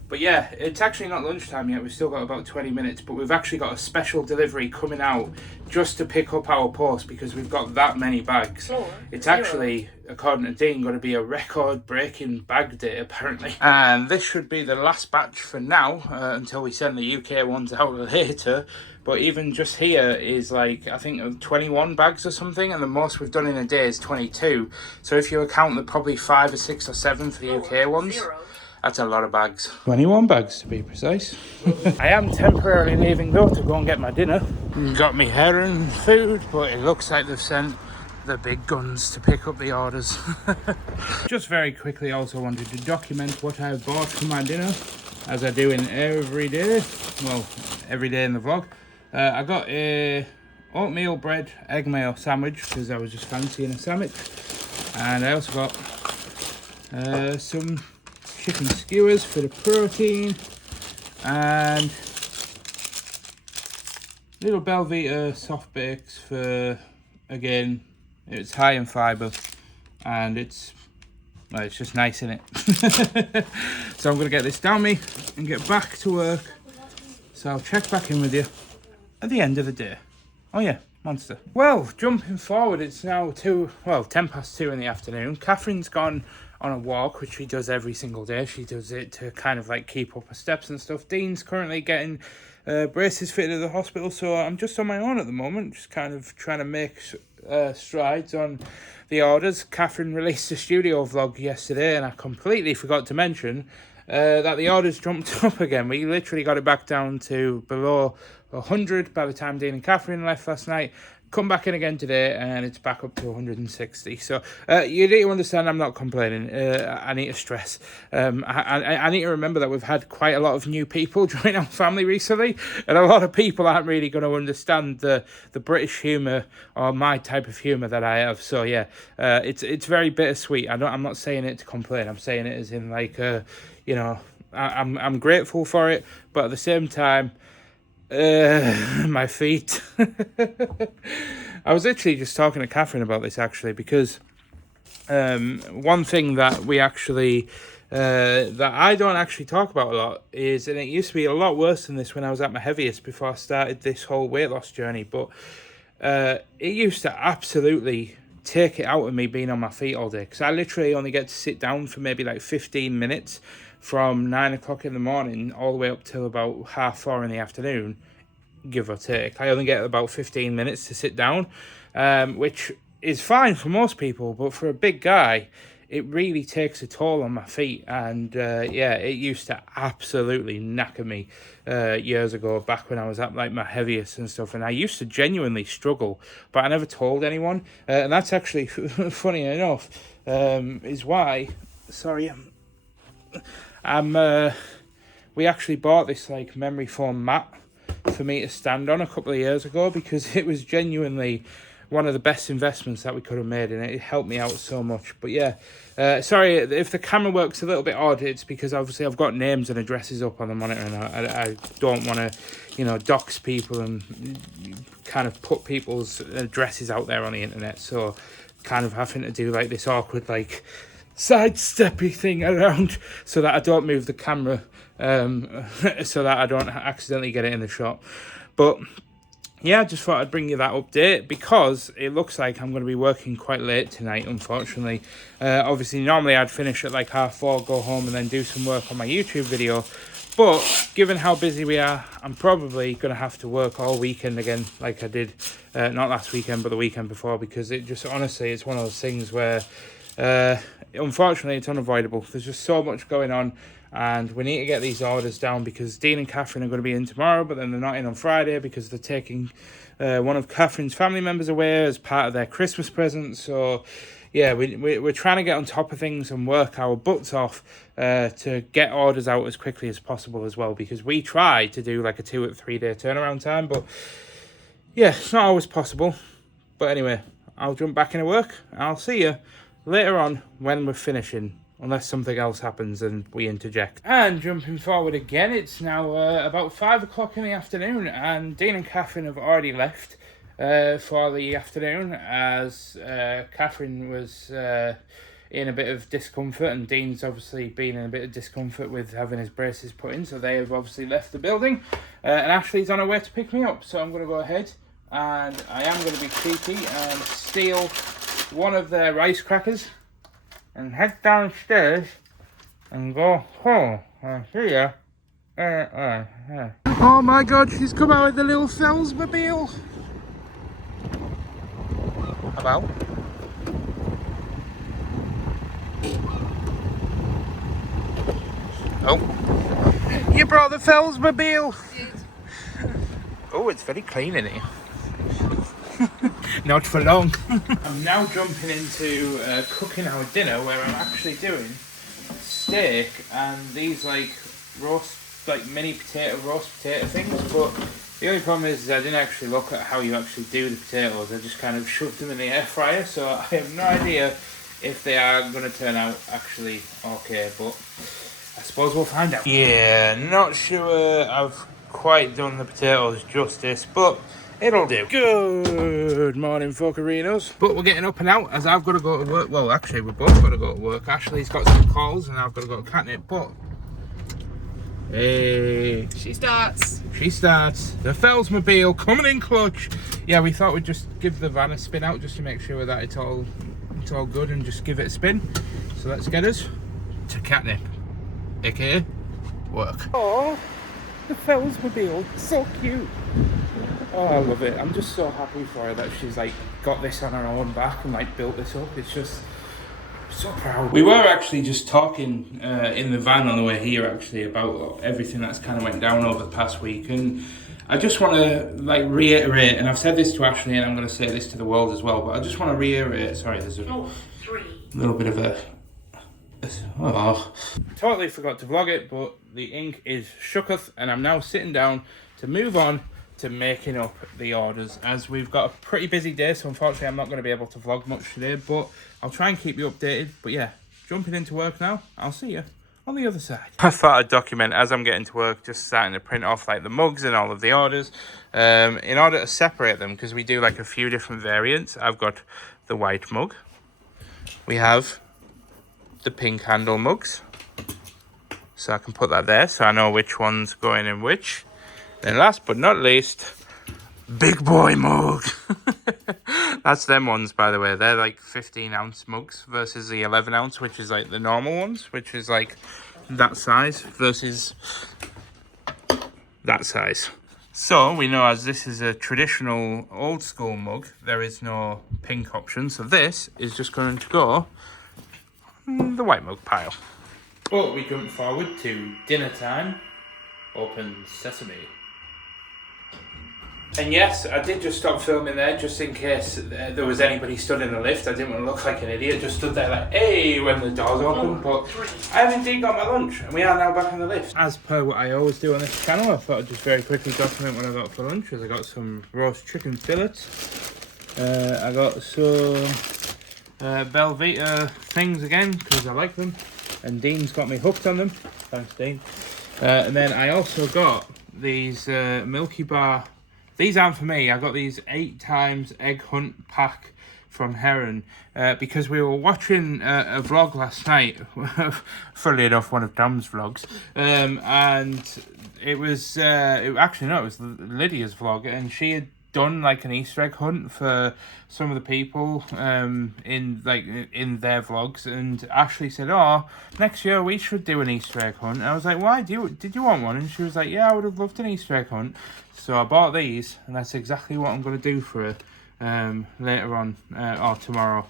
But yeah, it's actually not lunchtime yet. We've still got about 20 minutes, but we've actually got a special delivery coming out just to pick up our post because we've got that many bags. It's actually, according to Dean, going to be a record-breaking bag day, apparently. And this should be the last batch for now, until we send the UK ones out later. But even just here is I think 21 bags or something, and the most we've done in a day is 22. So if you account the probably 5 or 6 or 7 for the UK ones, that's a lot of bags. 21 bags to be precise. I am temporarily leaving though to go and get my dinner. Got me herring food, but it looks like they've sent the big guns to pick up the orders. Just very quickly, also wanted to document what I bought for my dinner, as I do in every day. Well, every day in the vlog. I got a oatmeal bread egg mayo sandwich because I was just fancying a sandwich, and I also got some chicken skewers for the protein, and little Belvita soft bakes for, again, it's high in fibre and it's just nice, isn't it? So I'm going to get this down me and get back to work, so I'll check back in with you at the end of the day. Oh yeah, monster. Well, jumping forward, it's now 10 past 2 in the afternoon. Catherine's gone on a walk, which she does every single day. She does it to kind of like keep up her steps and stuff. Dean's currently getting braces fitted at the hospital, so I'm just on my own at the moment, just kind of trying to make strides on the orders. Catherine released a studio vlog yesterday, and I completely forgot to mention that the orders jumped up again. We literally got it back down to below 100 by the time Dean and Catherine left last night. Come back in again today, and it's back up to 160. So you need to understand I'm not complaining. I need to stress. I need to remember that we've had quite a lot of new people join our family recently, and a lot of people aren't really going to understand the British humour or my type of humour that I have. So yeah, it's very bittersweet. I'm not saying it to complain. I'm saying it as in like you know, I'm grateful for it, but at the same time, my feet. I was literally just talking to Catherine about this actually, because one thing that we actually that I don't actually talk about a lot is, and it used to be a lot worse than this when I was at my heaviest before I started this whole weight loss journey, but it used to absolutely take it out of me being on my feet all day, because I literally only get to sit down for maybe like 15 minutes from 9 o'clock in the morning all the way up till about 4:30 in the afternoon, give or take. I only get about 15 minutes to sit down, which is fine for most people, but for a big guy, it really takes a toll on my feet. And yeah, it used to absolutely knacker me years ago, back when I was at like my heaviest and stuff, and I used to genuinely struggle, but I never told anyone. And that's actually funny enough, is why, sorry, we actually bought this like memory foam mat for me to stand on a couple of years ago, because it was genuinely one of the best investments that we could have made, and it helped me out so much. But yeah, sorry if the camera works a little bit odd. It's because obviously I've got names and addresses up on the monitor, and I don't want to, you know, dox people and kind of put people's addresses out there on the internet, so kind of having to do like this awkward like sidesteppy thing around so that I don't move the camera, so that I don't accidentally get it in the shot. But yeah, I just thought I'd bring you that update, because it looks like I'm going to be working quite late tonight, unfortunately. Obviously, normally I'd finish at like 4:30, go home and then do some work on my YouTube video. But given how busy we are, I'm probably going to have to work all weekend again, like I did, not last weekend, but the weekend before, because it just, honestly, it's one of those things where, unfortunately, it's unavoidable. There's just so much going on, and we need to get these orders down, because Dean and Catherine are going to be in tomorrow, but then they're not in on Friday because they're taking one of Catherine's family members away as part of their Christmas present. So yeah, we're trying to get on top of things and work our butts off to get orders out as quickly as possible as well, because we try to do like a 2 or 3 day turnaround time, but yeah, it's not always possible. But anyway, I'll jump back into work. I'll see you later on when we're finishing, unless something else happens and we interject. And jumping forward again, it's now about 5 o'clock in the afternoon, and Dean and Catherine have already left for the afternoon, as Catherine was in a bit of discomfort, and Dean's obviously been in a bit of discomfort with having his braces put in, so they have obviously left the building. And Ashley's on her way to pick me up, so I'm going to go ahead, and I am going to be cheeky and steal one of their rice crackers and head downstairs and go home. See ya. Oh my god, she's come out with the little Fellsmobile. About? Oh, you brought the Fellsmobile. Oh, it's very clean in here. Not for long. I'm now jumping into cooking our dinner, where I'm actually doing steak and these like mini roast potato things. But the only problem is I didn't actually look at how you actually do the potatoes. I just kind of shoved them in the air fryer, so I have no idea if they are going to turn out actually okay, but I suppose we'll find out. Yeah, not sure I've quite done the potatoes justice, but it'll do. Good morning, Focarinos. But we're getting up and out, as I've got to go to work. Well, actually, we've both got to go to work. Ashley's got some calls and I've got to go to Katnipp, but hey, she starts. The Fellsmobile coming in clutch. Yeah, we thought we'd just give the van a spin out just to make sure that it's all good, and just give it a spin. So let's get us to Katnipp, aka work. Oh, the Fells Mobile, so cute. Oh, I love it. I'm just so happy for her that she's like got this on her own back and like built this up. It's just so proud. We were actually just talking in the van on the way here actually about everything that's kind of went down over the past week, and I just want to like reiterate, and I've said this to Ashley and I'm going to say this to the world as well, but I just want to reiterate, sorry, there's a little bit of a, totally forgot to vlog it, but the ink is shooketh and I'm now sitting down to move on to making up the orders, as we've got a pretty busy day, so unfortunately I'm not going to be able to vlog much today, but I'll try and keep you updated. But yeah, jumping into work now. I'll see you on the other side. I thought I'd document as I'm getting to work, just starting to print off like the mugs and all of the orders in order to separate them, because we do like a few different variants. I've got the white mug, we have the pink handle mugs, so I can put that there so I know which one's going in which. Then last but not least, big boy mug. That's them ones, by the way. They're like 15-ounce mugs versus the 11-ounce, which is like the normal ones, which is like that size versus that size. So we know, as this is a traditional old school mug, there is no pink option. So this is just going to go in the white mug pile. But we jump forward to dinner time. Open sesame. And yes, I did just stop filming there just in case there was anybody stood in the lift. I didn't want to look like an idiot, just stood there like, hey, when the doors open. But I have indeed got my lunch and we are now back in the lift. As per what I always do on this channel, I thought I'd just very quickly document what I got for lunch. As I got some roast chicken fillets. I got some Belvita things again, because I like them. And Dean's got me hooked on them. Thanks, Dean. And then I also got these Milky Bar. These aren't for me. I got these 8 times egg hunt pack from Errand because we were watching a vlog last night. Funnily enough, one of Dom's vlogs, and it was actually no, it was Lydia's vlog, and she had done like an Easter egg hunt for some of the people in their vlogs, and Ashley said, oh, next year we should do an Easter egg hunt. And I was like, why, did you want one? And she was like, yeah, I would have loved an Easter egg hunt. So I bought these, and that's exactly what I'm going to do for her later on or tomorrow.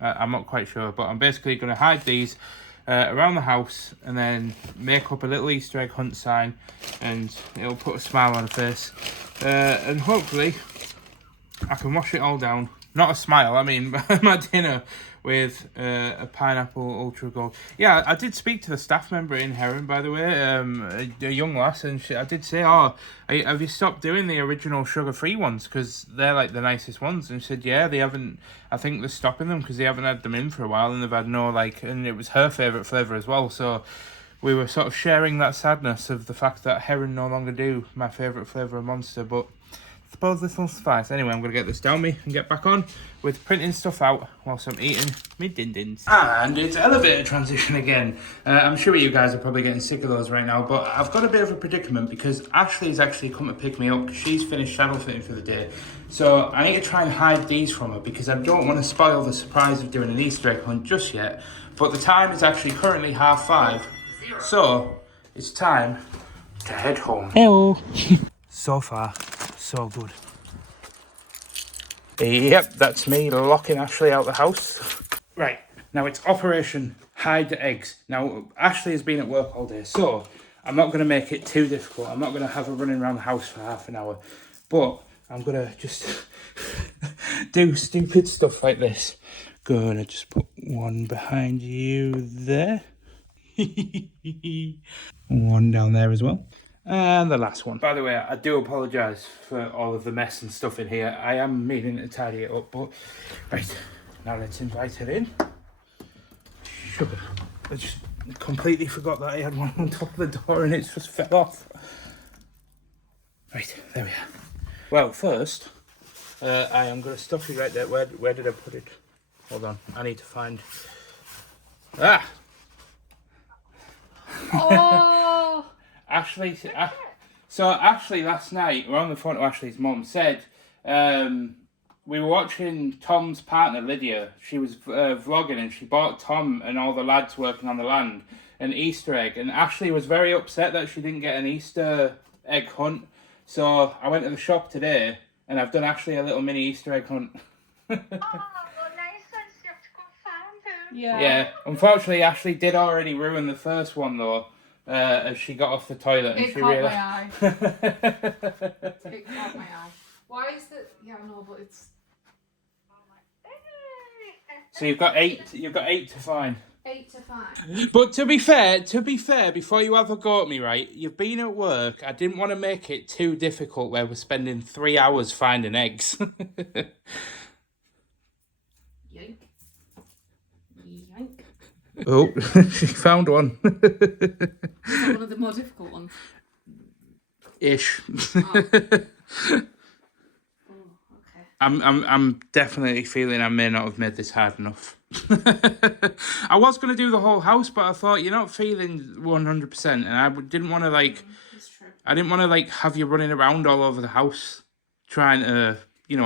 I'm not quite sure, but I'm basically going to hide these around the house and then make up a little Easter egg hunt sign, and it'll put a smile on her face. And hopefully I can wash it all down. Not a smile, I mean my dinner with a pineapple ultra gold. Yeah, I did speak to the staff member in Errand, by the way, a young lass, and I did say, oh, have you stopped doing the original sugar-free ones, because they're like the nicest ones? And she said, yeah, they haven't, I think they're stopping them because they haven't had them in for a while, and they've had no, like, and it was her favourite flavour as well, so we were sort of sharing that sadness of the fact that Errand no longer do my favourite flavour of Monster, but I suppose this will suffice. Anyway, I'm going to get this down me and get back on with printing stuff out whilst I'm eating me din-dins. And it's elevator transition again. I'm sure you guys are probably getting sick of those right now, but I've got a bit of a predicament because Ashley's actually come to pick me up because she's finished shadow fitting for the day. So I need to try and hide these from her because I don't want to spoil the surprise of doing an Easter egg hunt just yet. But the time is actually currently 5:30, so it's time to head home. Hello. So far, so good. Yep, that's me locking Ashley out the house. Right, now it's Operation Hide the Eggs. Now, Ashley has been at work all day, so I'm not going to make it too difficult. I'm not going to have her running around the house for half an hour. But I'm going to just do stupid stuff like this. Gonna just put one behind you there. One down there as well. And the last one. By the way, I do apologise for all of the mess and stuff in here. I am meaning to tidy it up, but... Right, now let's invite her in. Sugar. I just completely forgot that I had one on top of the door and it just fell off. Right, there we are. Well, first, I am going to stuff you right there. Where did I put it? Hold on, I need to find... Ah! Oh! Ashley, so Ashley last night, we're on the phone to Ashley's mum, said, we were watching Tom's partner, Lydia. She was vlogging and she bought Tom and all the lads working on the land an Easter egg. And Ashley was very upset that she didn't get an Easter egg hunt. So I went to the shop today and I've done Ashley a little mini Easter egg hunt. Oh, well, nice sense. You have to go find her. Yeah. Yeah, unfortunately Ashley did already ruin the first one though, as she got off the toilet and It she caught realised... my eye. It caught my eye. Why is that? Yeah, no, but it's... So you've got eight to find. 8 to 5. But to be fair, before you have a go at me, right, you've been at work, I didn't want to make it too difficult where we're spending 3 hours finding eggs. Yoink. Yoink. Oh, she found one. Is that one of the more difficult ones? Ish. Oh. Okay. I'm definitely feeling I may not have made this hard enough. I was going to do the whole house, but I thought you're not feeling 100%, and I didn't want to It's true. I didn't want to have you running around all over the house trying to,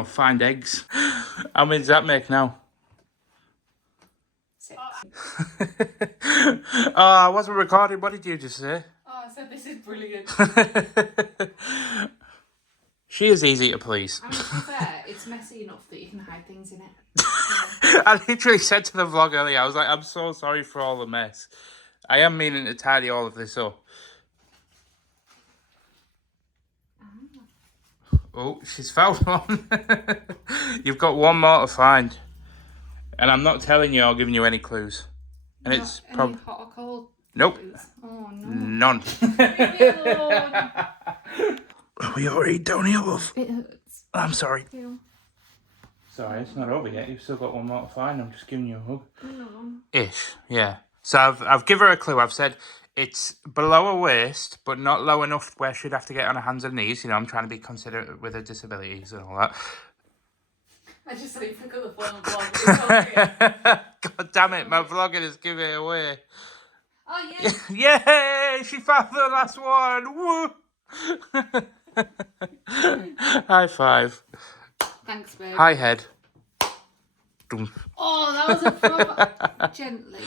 find eggs. How many does that make now? 6. Oh, I wasn't recording. What did you just say? Oh, I said this is brilliant. She is easy to please. I mean, to be fair, it's messy enough that you can hide things in it. I literally said to the vlog earlier, I was like, I'm so sorry for all the mess. I am meaning to tidy all of this up. Oh, she's found one. You've got one more to find. And I'm not telling you or giving you any clues. And Not it's any probably... hot or cold. Nope. Clues. Oh, no. None. Leave me alone. Are we already down here, love? It hurts. I'm sorry. Ew. Sorry, it's not over yet. You've still got one more to find. I'm just giving you a hug. No. Ish, yeah. So I've given her a clue. I've said it's below her waist, but not low enough where she'd have to get on her hands and knees. I'm trying to be considerate with her disabilities and all that. I just said pick up the phone and vlog. It's okay. God damn it, my vlogging is giving it away. Oh, yeah. Yay! She found the last one! Woo! High five. Thanks, babe. High head. Oh, that was a proper... Gently.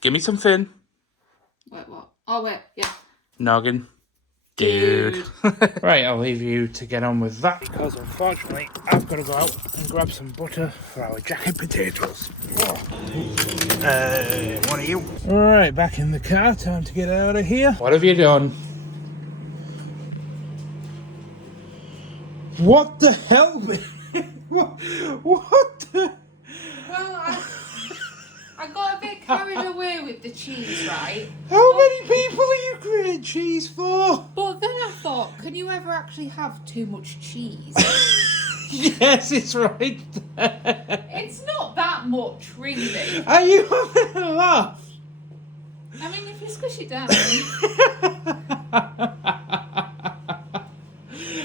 Give me some fin. Wait, what? Oh, wait. Yeah. Noggin. Dude. Right, I'll leave you to get on with that because unfortunately I've got to go out and grab some butter for our jacket potatoes. One of you. Right, back in the car. Time to get out of here. What have you done? What the hell? What the? Well, I got a bit carried away with the cheese, right? How many people are you grating cheese for? But then I thought, can you ever actually have too much cheese? Yes, it's right there. It's not that much, really. Are you having a laugh? I mean, if you squish it down.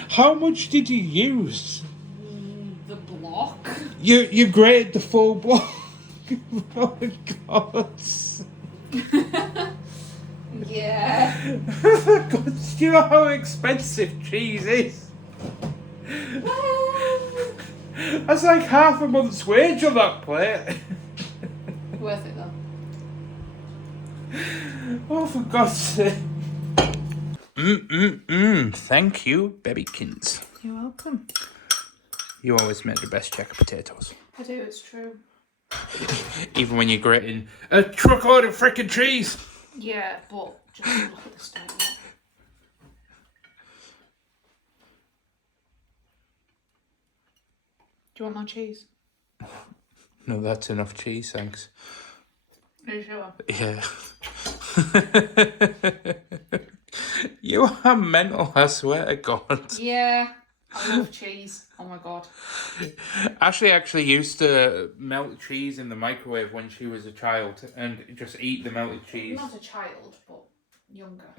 How much did you use? The block. You grated the full block. Oh my God. Yeah. God, do you know how expensive cheese is? That's like half a month's wage on that plate. Worth it though. Oh, for God's sake. Thank you, Babykins. You're welcome. You always make the best jacket potatoes. I do, it's true. Even when you're grating a truckload of frickin' cheese. Yeah, but just look at the state of it. Do you want more cheese? No, that's enough cheese, thanks. Are you sure? Yeah. You are mental, I swear to God. Yeah, I love cheese. Oh my God. Ashley actually used to melt cheese in the microwave when she was a child and just eat the melted cheese. Not a child, but younger.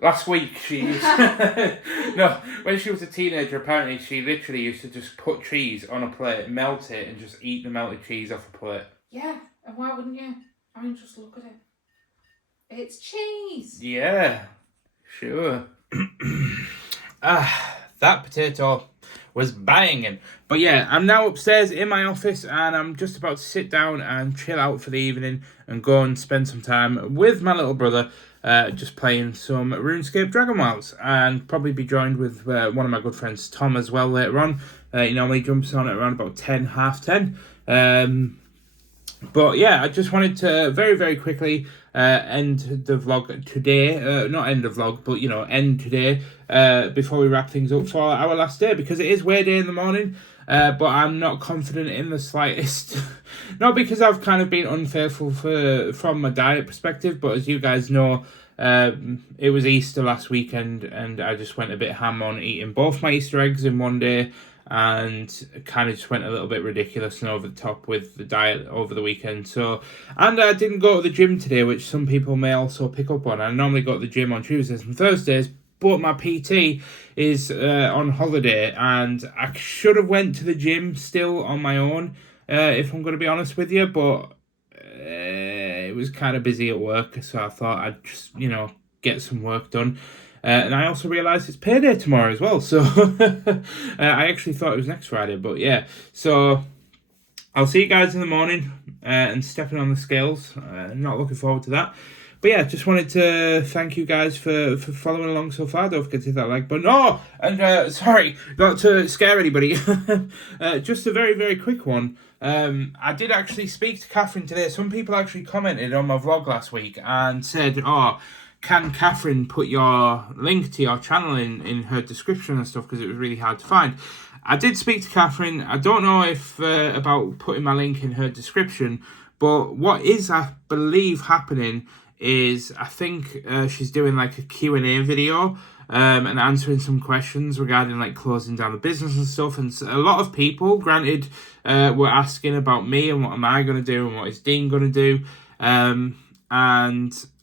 Last week she used no, when she was a teenager apparently she literally used to just put cheese on a plate, melt it and just eat the melted cheese off a plate. Yeah, and why wouldn't you? I mean, just look at it. It's cheese. Yeah, sure. That potato was banging. But yeah, I'm now upstairs in my office and I'm just about to sit down and chill out for the evening and go and spend some time with my little brother, just playing some RuneScape Dragon Wilds, and probably be joined with one of my good friends, Tom, as well later on. He normally jumps on at around about 10, half 10. But yeah, I just wanted to very, very quickly end the vlog today. Not end the vlog, but, end today before we wrap things up for our last day, because it is Way Day in the morning. But I'm not confident in the slightest. Not because I've kind of been unfaithful from a diet perspective, but as you guys know, it was Easter last weekend, and I just went a bit ham on eating both my Easter eggs in one day, and kind of just went a little bit ridiculous and over the top with the diet over the weekend. So, and I didn't go to the gym today, which some people may also pick up on. I normally go to the gym on Tuesdays and Thursdays, but my PT is on holiday, and I should have went to the gym still on my own, if I'm going to be honest with you, but it was kind of busy at work, so I thought I'd just, get some work done. And I also realised it's payday tomorrow as well, so I actually thought it was next Friday, but yeah. So I'll see you guys in the morning and stepping on the scales. Not looking forward to that. But yeah, just wanted to thank you guys for following along so far. Don't forget to hit that like button. Oh, and sorry, not to scare anybody. Just a very, very quick one. I did actually speak to Catherine today. Some people actually commented on my vlog last week and said, can Catherine put your link to your channel in her description and stuff, because it was really hard to find. I did speak to Catherine. I don't know if about putting my link in her description, but what is, I believe, happening is I think she's doing like a Q&A video and answering some questions regarding like closing down the business and stuff. And a lot of people, granted, were asking about me and what am I going to do and what is Dean going to do. And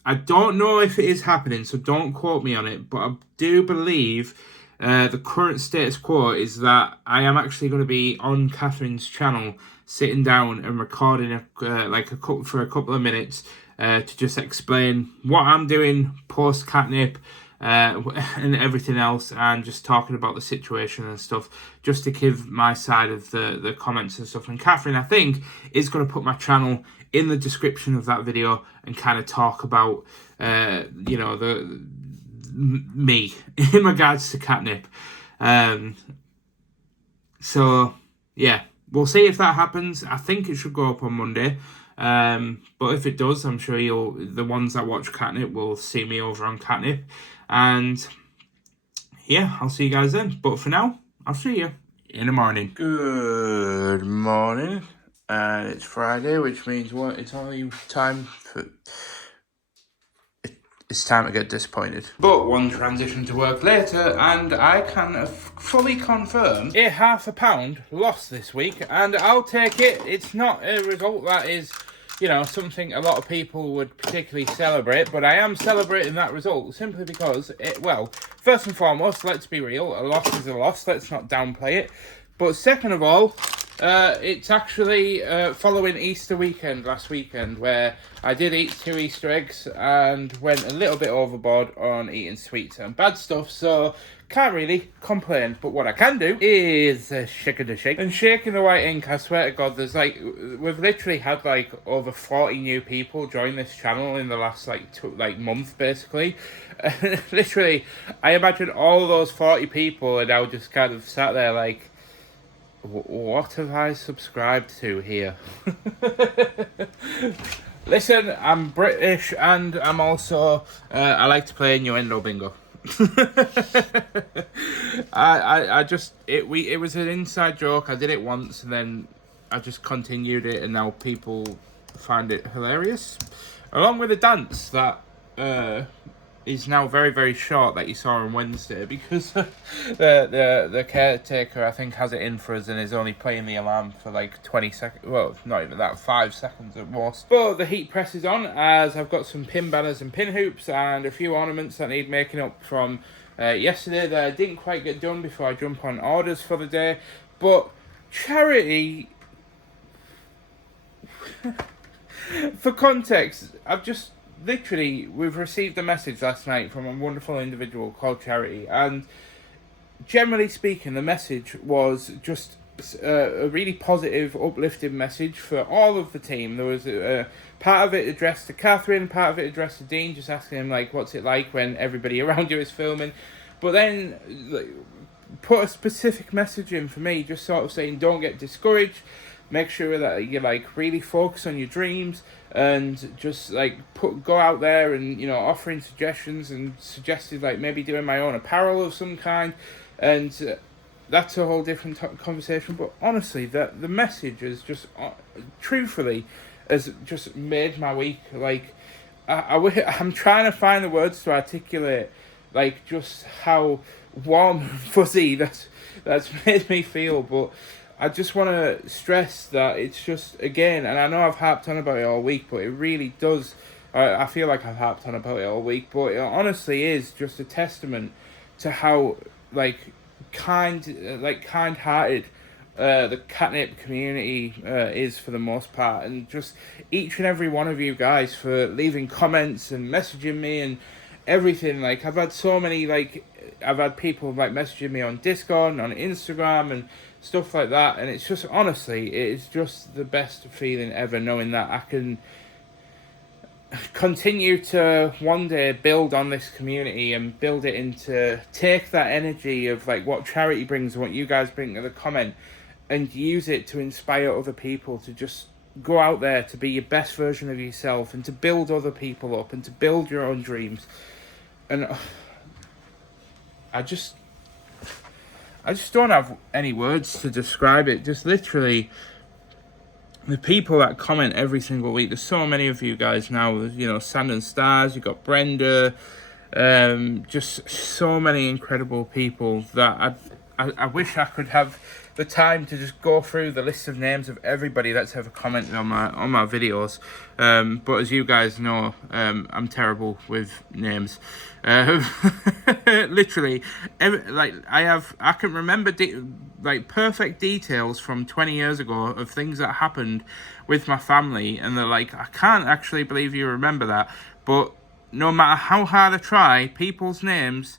I don't know if it is happening, so don't quote me on it, but I do believe the current status quo is that I am actually going to be on Catherine's channel, sitting down and recording for a couple of minutes to just explain what I'm doing post Katnipp and everything else, and just talking about the situation and stuff, just to give my side of the comments and stuff. And Catherine, I think, is going to put my channel in the description of that video and kind of talk about me in regards to Katnipp. So yeah, we'll see if that happens. I think it should go up on Monday. But if it does, I'm sure the ones that watch Katnipp will see me over on Katnipp. And yeah, I'll see you guys then. But for now, I'll see you in the morning. Good morning. And it's Friday, which means what? It's only time for... It's time to get disappointed. But one transition to work later, and I can fully confirm a £0.5 loss this week, and I'll take it. It's not a result that is, something a lot of people would particularly celebrate, but I am celebrating that result simply because, first and foremost, let's be real, a loss is a loss, let's not downplay it. But second of all, it's actually following Easter weekend last weekend, where I did eat 2 Easter eggs and went a little bit overboard on eating sweets and bad stuff, so can't really complain. But what I can do is shaking the shake. And shaking the white ink, I swear to God, we've literally had over 40 new people join this channel in the last month, basically. Literally, I imagine all those 40 people are now just kind of sat there like, what have I subscribed to here? Listen, I'm British, and I'm also I like to play innuendo bingo. It was an inside joke. I did it once, and then I just continued it, and now people find it hilarious, along with a dance that is now very, very short that you saw on Wednesday, because the caretaker, I think, has it in for us and is only playing the alarm for 20 seconds. Well, not even that, 5 seconds at most. But the heat presses on, as I've got some pin banners and pin hoops and a few ornaments that need making up from yesterday that I didn't quite get done before I jump on orders for the day. But charity... For context, we've received a message last night from a wonderful individual called Charity, and generally speaking, the message was just a really positive, uplifting message for all of the team. There was a part of it addressed to Catherine, part of it addressed to Dean, just asking him, like, what's it like when everybody around you is filming. But then put a specific message in for me, just sort of saying, don't get discouraged, make sure that you, like, really focus on your dreams, and just, like, go out there and, you know, offering suggestions, and suggested, like, maybe doing my own apparel of some kind. And that's a whole different conversation. But honestly, the message is just, truthfully, has just made my week. Like, I'm trying to find the words to articulate, like, just how warm and fuzzy that's made me feel. But I just want to stress that it's just, again, and I know I've harped on about it all week, but it really does, I feel like I've harped on about it all week, but it honestly is just a testament to how, like, kind-hearted the Katnipp community is, for the most part. And just each and every one of you guys for leaving comments and messaging me and everything. Like, I've had so many, like, I've had people, like, messaging me on Discord and on Instagram and stuff like that, and it's just, honestly, it's just the best feeling ever, knowing that I can continue to one day build on this community and build it into, take that energy of, like, what charity brings and what you guys bring to the comment, and use it to inspire other people to just go out there to be your best version of yourself, and to build other people up, and to build your own dreams. And I just don't have any words to describe it. Just literally, the people that comment every single week, there's so many of you guys now, you know, Sand and Stars, you've got Brenda, just so many incredible people that I wish I could have the time to just go through the list of names of everybody that's ever commented on my videos. But as you guys know, I'm terrible with names. Literally, I can remember perfect details from 20 years ago of things that happened with my family, and they're like, I can't actually believe you remember that. But no matter how hard I try, people's names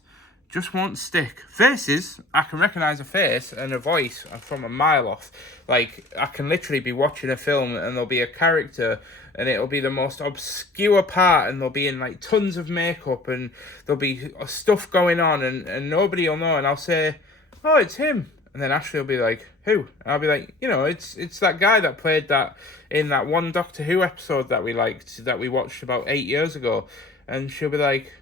just won't stick. Faces, I can recognise a face and a voice from a mile off. Like, I can literally be watching a film and there'll be a character and it'll be the most obscure part, and they'll be in, like, tons of makeup, and there'll be stuff going on, and nobody will know, and I'll say, oh, it's him. And then Ashley will be like, who? And I'll be like, you know, it's that guy that played that in that one Doctor Who episode that we liked, that we watched about 8 years ago. And she'll be like,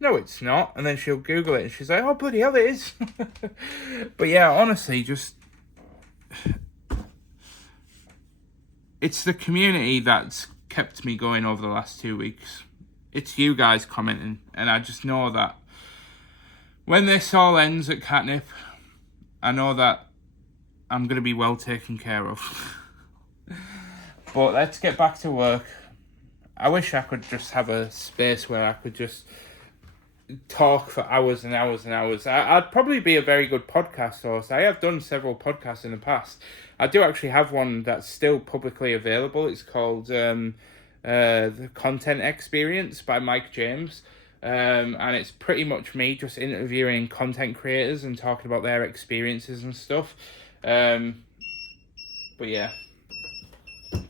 no, it's not. And then she'll Google it and she's like, oh, bloody hell, it is. But yeah, honestly, just, it's the community that's kept me going over the last 2 weeks. It's you guys commenting. And I just know that when this all ends at Katnipp, I know that I'm going to be well taken care of. But let's get back to work. I wish I could just have a space where I could just talk for hours and hours and hours. I'd probably be a very good podcast host. I have done several podcasts in the past. I do actually have one that's still publicly available. It's called The Content Experience by Mike James. And it's pretty much me just interviewing content creators and talking about their experiences and stuff. But yeah,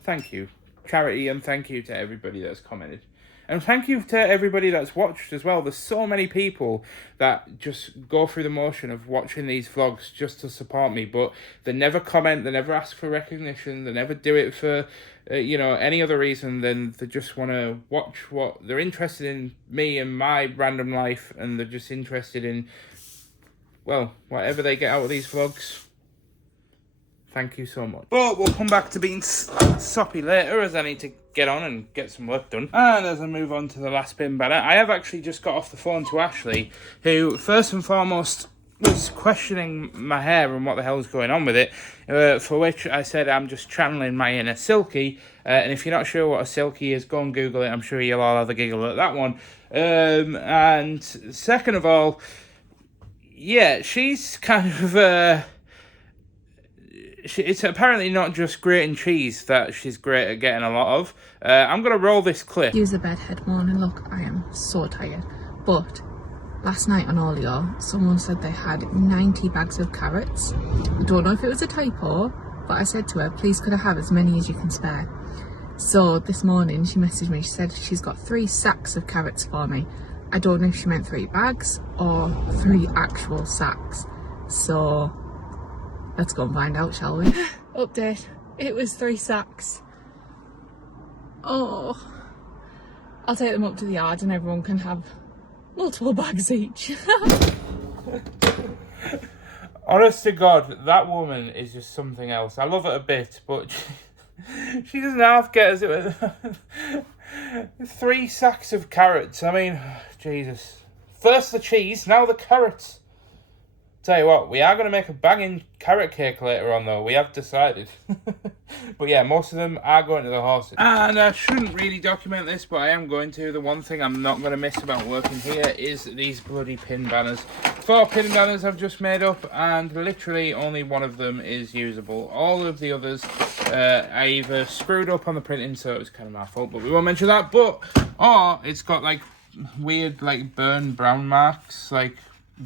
thank you, charity, and thank you to everybody that's commented. And thank you to everybody that's watched as well. There's so many people that just go through the motion of watching these vlogs just to support me, but they never comment, they never ask for recognition, they never do it for, any other reason than they just want to watch what they're interested in, me and my random life, and they're just interested in, well, whatever they get out of these vlogs. Thank you so much. But we'll come back to being soppy later, as I need to get on and get some work done. And as I move on to the last bin banner, I have actually just got off the phone to Ashley, who first and foremost was questioning my hair and what the hell's going on with it, for which I said I'm just channeling my inner Silky, and if you're not sure what a Silky is, go and Google it. I'm sure you'll all have a giggle at that one. And second of all, yeah, she's kind of... it's apparently not just grating cheese that she's great at getting a lot of. I'm going to roll this clip. Use the bedhead morning. Look, I am so tired, but last night on Olio, someone said they had 90 bags of carrots. I don't know if it was a typo, but I said to her, please could I have as many as you can spare? So this morning she messaged me, she said she's got 3 sacks of carrots for me. I don't know if she meant 3 bags or 3 actual sacks. So let's go and find out, shall we? Update, it was 3 sacks. Oh, I'll take them up to the yard and everyone can have multiple bags each. Honest to God, that woman is just something else. I love it a bit, but she doesn't half get us. It was 3 sacks of carrots. I mean, Jesus. First the cheese, now the carrots. Tell you what, we are going to make a banging carrot cake later on, though. We have decided. But yeah, most of them are going to the horses. And I shouldn't really document this, but I am going to. The one thing I'm not going to miss about working here is these bloody pin banners. 4 pin banners I've just made up, and literally only one of them is usable. All of the others, I either screwed up on the printing, so it was kind of my fault, but we won't mention that. Or it's got like weird like burn brown marks, like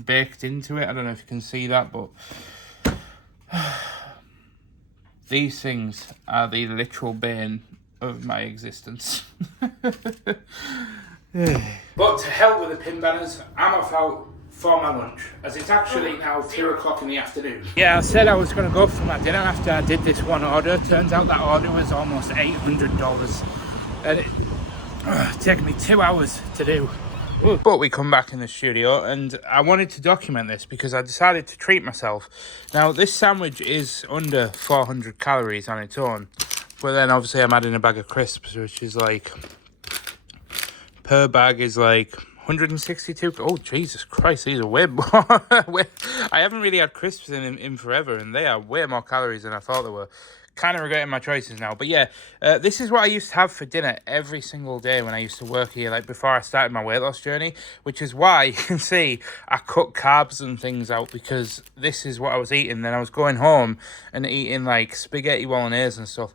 baked into it. I don't know if you can see that, but these things are the literal bane of my existence. But to hell with the pin banners, I'm off out for my lunch, as it's actually now 2 o'clock in the afternoon. Yeah, I said I was going to go for my dinner after I did this one order. Turns out that order was almost $800, and it taken me 2 hours to do. But we come back in the studio, and I wanted to document this because I decided to treat myself. Now, this sandwich is under 400 calories on its own, but then obviously I'm adding a bag of crisps, which is like, per bag is like 162. Oh, Jesus Christ, these are way more. I haven't really had crisps in forever, and they are way more calories than I thought they were. Kind of regretting my choices now. But yeah, this is what I used to have for dinner every single day when I used to work here, like before I started my weight loss journey, which is why you can see I cut carbs and things out, because this is what I was eating. Then I was going home and eating like spaghetti bolognese and stuff.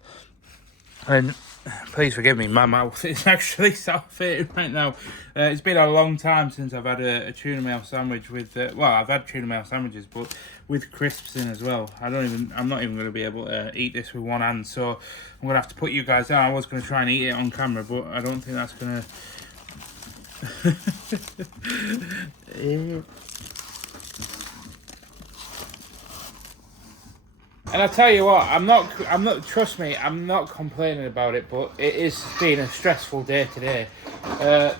And please forgive me, my mouth is actually salivating right now. It's been a long time since I've had a tuna mayo sandwich with, well, I've had tuna mayo sandwiches, but with crisps in as well. I'm not even going to be able to eat this with one hand, so I'm going to have to put you guys down. I was going to try and eat it on camera, but I don't think that's going to... And I tell you what, I'm not, trust me, I'm not complaining about it, but it is been a stressful day today.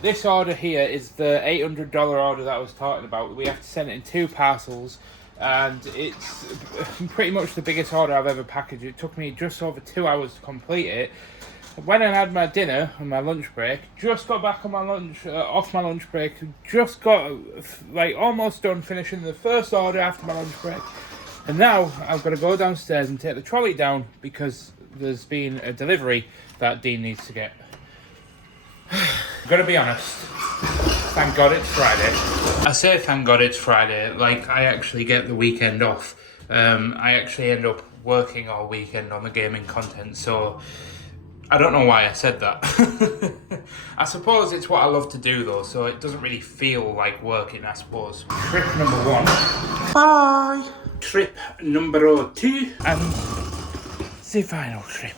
This order here is the $800 order that I was talking about. We have to send it in 2 parcels, and it's pretty much the biggest order I've ever packaged. It took me just over 2 hours to complete it. When I had my dinner on my lunch break, just got back on my lunch, off my lunch break, just got like almost done finishing the first order after my lunch break. And now I've got to go downstairs and take the trolley down because there's been a delivery that Dean needs to get. I've got to be honest, thank God it's Friday. I say thank God it's Friday, like I actually get the weekend off. I actually end up working all weekend on the gaming content, so I don't know why I said that. I suppose it's what I love to do though, so it doesn't really feel like working, I suppose. Trip number 1. Bye! Trip number 2 and the final trip.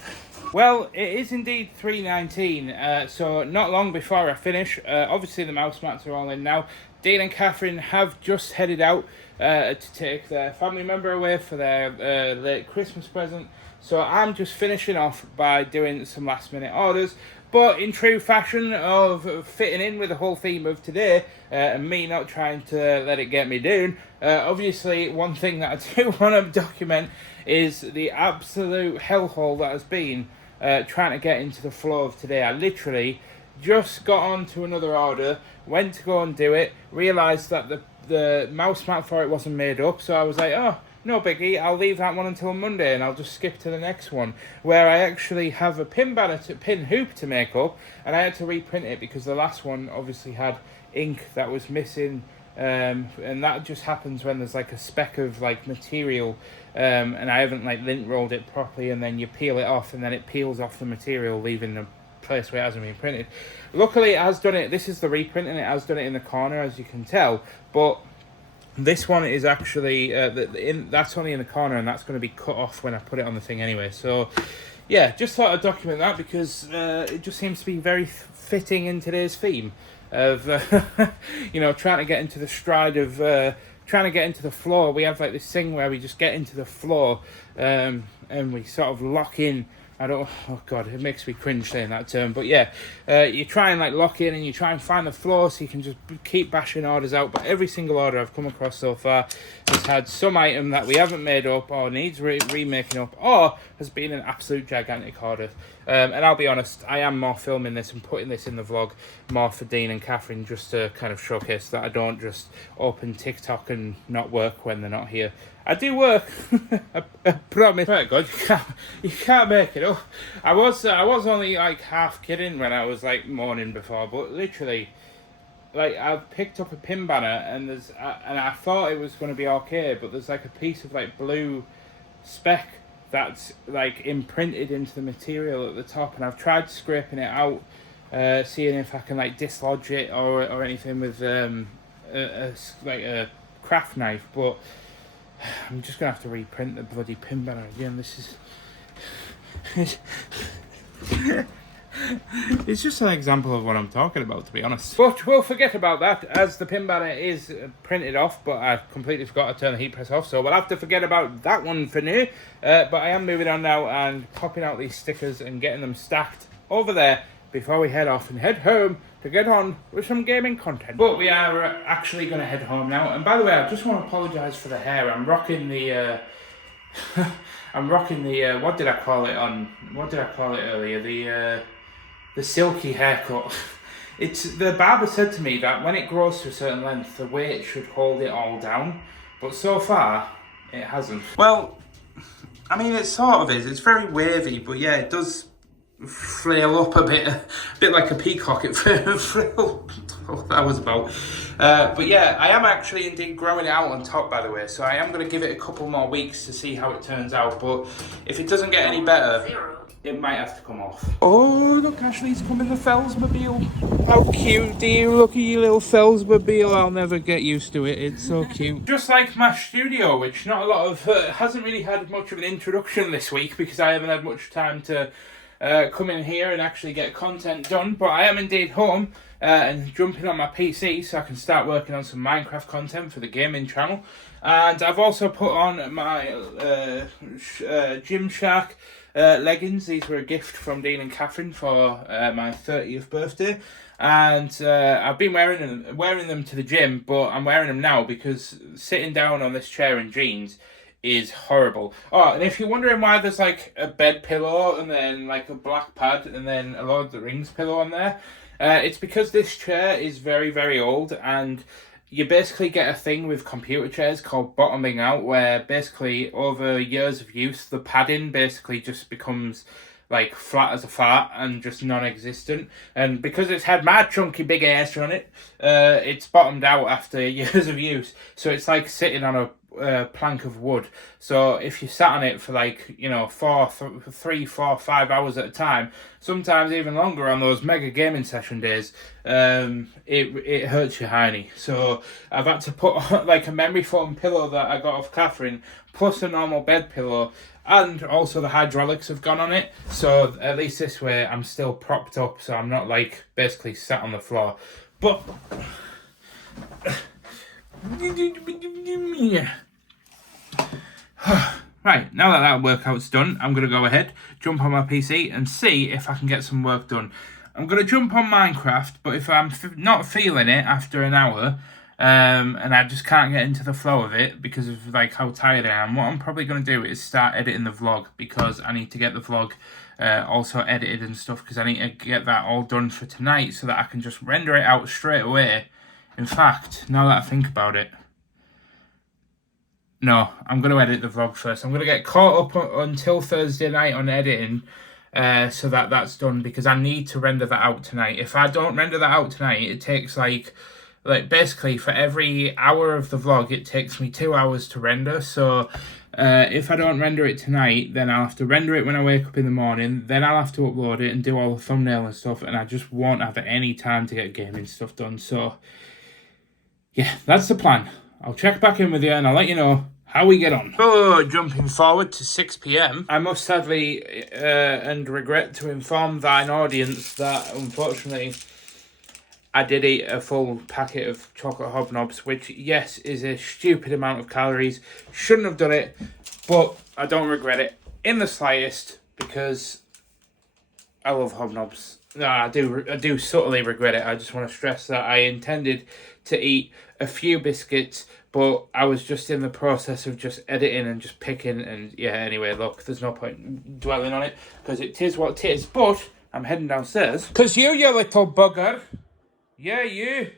Well, it is indeed 3:19, so not long before I finish. Obviously the mouse mats are all in now. Dean and Catherine have just headed out to take their family member away for their late Christmas present. So I'm just finishing off by doing some last minute orders. But in true fashion of fitting in with the whole theme of today, and me not trying to let it get me down, obviously one thing that I do want to document is the absolute hellhole that has been trying to get into the flow of today. I literally just got on to another order, went to go and do it, realised that the mouse mat for it wasn't made up, so I was like, oh, no biggie, I'll leave that one until Monday and I'll just skip to the next one, where I actually have a pin hoop to make up, and I had to reprint it because the last one obviously had ink that was missing, and that just happens when there's like a speck of like material, and I haven't like lint rolled it properly, and then you peel it off and then it peels off the material, leaving a place where it hasn't been printed. Luckily it has done it, this is the reprint and it has done it in the corner, as you can tell, but this one is actually, that's only in the corner, and that's going to be cut off when I put it on the thing anyway. So yeah, just thought I'd document that because it just seems to be very fitting in today's theme of, you know, trying to get into the stride of, trying to get into the floor. We have like this thing where we just get into the floor and we sort of lock in. Oh god, it makes me cringe saying that term, but yeah, you try and like lock in and you try and find the floor so you can just keep bashing orders out. But every single order I've come across so far has had some item that we haven't made up or needs remaking up, or has been an absolute gigantic order. And I'll be honest, I am more filming this and putting this in the vlog more for Dean and Catherine, just to kind of showcase that I don't just open TikTok and not work when they're not here. I do work. I promise. Right, God, you can't make it up. I was only like half kidding when I was like moaning before, but literally, like I've picked up a pin banner and and I thought it was going to be okay, but there's like a piece of like blue speck that's like imprinted into the material at the top, and I've tried scraping it out, seeing if I can like dislodge it or anything with a craft knife, but I'm just gonna have to reprint the bloody pin banner again. This is it's just an example of what I'm talking about, to be honest. But we'll forget about that, as the pin banner is printed off, but I completely forgot to turn the heat press off, so we'll have to forget about that one for now. But I am moving on now and popping out these stickers and getting them stacked over there before we head off and head home to get on with some gaming content. But we are actually going to head home now. And by the way, I just want to apologise for the hair. I'm rocking the what did I call it earlier? The silky haircut. The barber said to me that when it grows to a certain length, the weight should hold it all down, but so far it hasn't. Well, I mean, it sort of is. It's very wavy, but yeah, it does flail up a bit like a peacock. It flailed. What that was about. But yeah, I am actually indeed growing it out on top, by the way, so I am going to give it a couple more weeks to see how it turns out, but if it doesn't get any better, it might have to come off. Oh, look, Ashley's coming, the Fellsmobile. How cute, dear. Look at your little Fellsmobile. I'll never get used to it. It's so cute. Just like my studio, which not a lot of, hasn't really had much of an introduction this week because I haven't had much time to come in here and actually get content done, but I am indeed home and jumping on my PC so I can start working on some Minecraft content for the gaming channel. And I've also put on my Gymshark leggings. These were a gift from Dean and Catherine for my 30th birthday, and I've been wearing them to the gym, but I'm wearing them now because sitting down on this chair in jeans is horrible. Oh, and if you're wondering why there's like a bed pillow and then like a black pad and then a Lord of the Rings pillow on there, it's because this chair is very, very old, and you basically get a thing with computer chairs called bottoming out, where basically over years of use, the padding basically just becomes like flat as a fart and just non-existent. And because it's had mad chunky big ass on it, it's bottomed out after years of use. So it's like sitting on a plank of wood. So if you sat on it for like, you know, 3, 4, 5 hours at a time, sometimes even longer on those mega gaming session days, it hurts your hiney. So I've had to put like a memory foam pillow that I got off Catherine, plus a normal bed pillow, and also the hydraulics have gone on it. So at least this way I'm still propped up, so I'm not like basically sat on the floor. But right, now that workout's done, I'm going to go ahead, jump on my PC and see if I can get some work done. I'm going to jump on Minecraft, but if I'm not feeling it after an hour, and I just can't get into the flow of it because of like how tired I am, what I'm probably going to do is start editing the vlog, because I need to get the vlog also edited and stuff, because I need to get that all done for tonight so that I can just render it out straight away. In fact, now that I think about it, no, I'm going to edit the vlog first. I'm going to get caught up until Thursday night on editing, so that's done, because I need to render that out tonight. If I don't render that out tonight, it takes like basically for every hour of the vlog, it takes me 2 hours to render. So If I don't render it tonight, then I'll have to render it when I wake up in the morning. Then I'll have to upload it and do all the thumbnail and stuff. And I just won't have any time to get gaming stuff done. So, yeah, that's the plan. I'll check back in with you and I'll let you know how we get on. Oh, jumping forward to 6 p.m. I must sadly and regret to inform thine audience that, unfortunately, I did eat a full packet of chocolate hobnobs, which, yes, is a stupid amount of calories. Shouldn't have done it, but I don't regret it in the slightest because I love hobnobs. No, I do subtly regret it. I just want to stress that I intended to eat a few biscuits, but I was just in the process of just editing and just picking. And yeah, anyway, look, there's no point dwelling on it because it is what it is. But I'm heading downstairs because you little bugger. Yeah, you.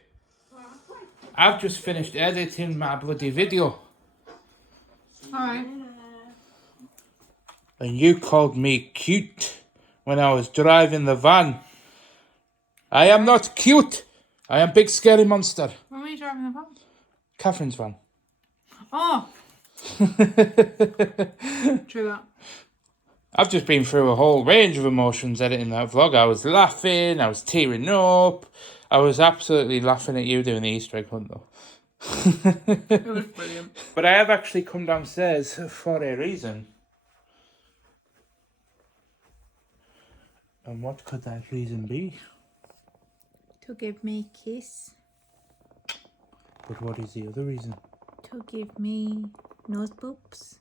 I've just finished editing my bloody video. Alright. And you called me cute when I was driving the van. I am not cute. I am big scary monster. When were you driving the van? Catherine's van. Oh! True that. I've just been through a whole range of emotions editing that vlog. I was laughing, I was tearing up. I was absolutely laughing at you doing the Easter egg hunt though. It was brilliant. But I have actually come downstairs for a reason. And what could that reason be? To give me a kiss. But what is the other reason? To give me nose boobs.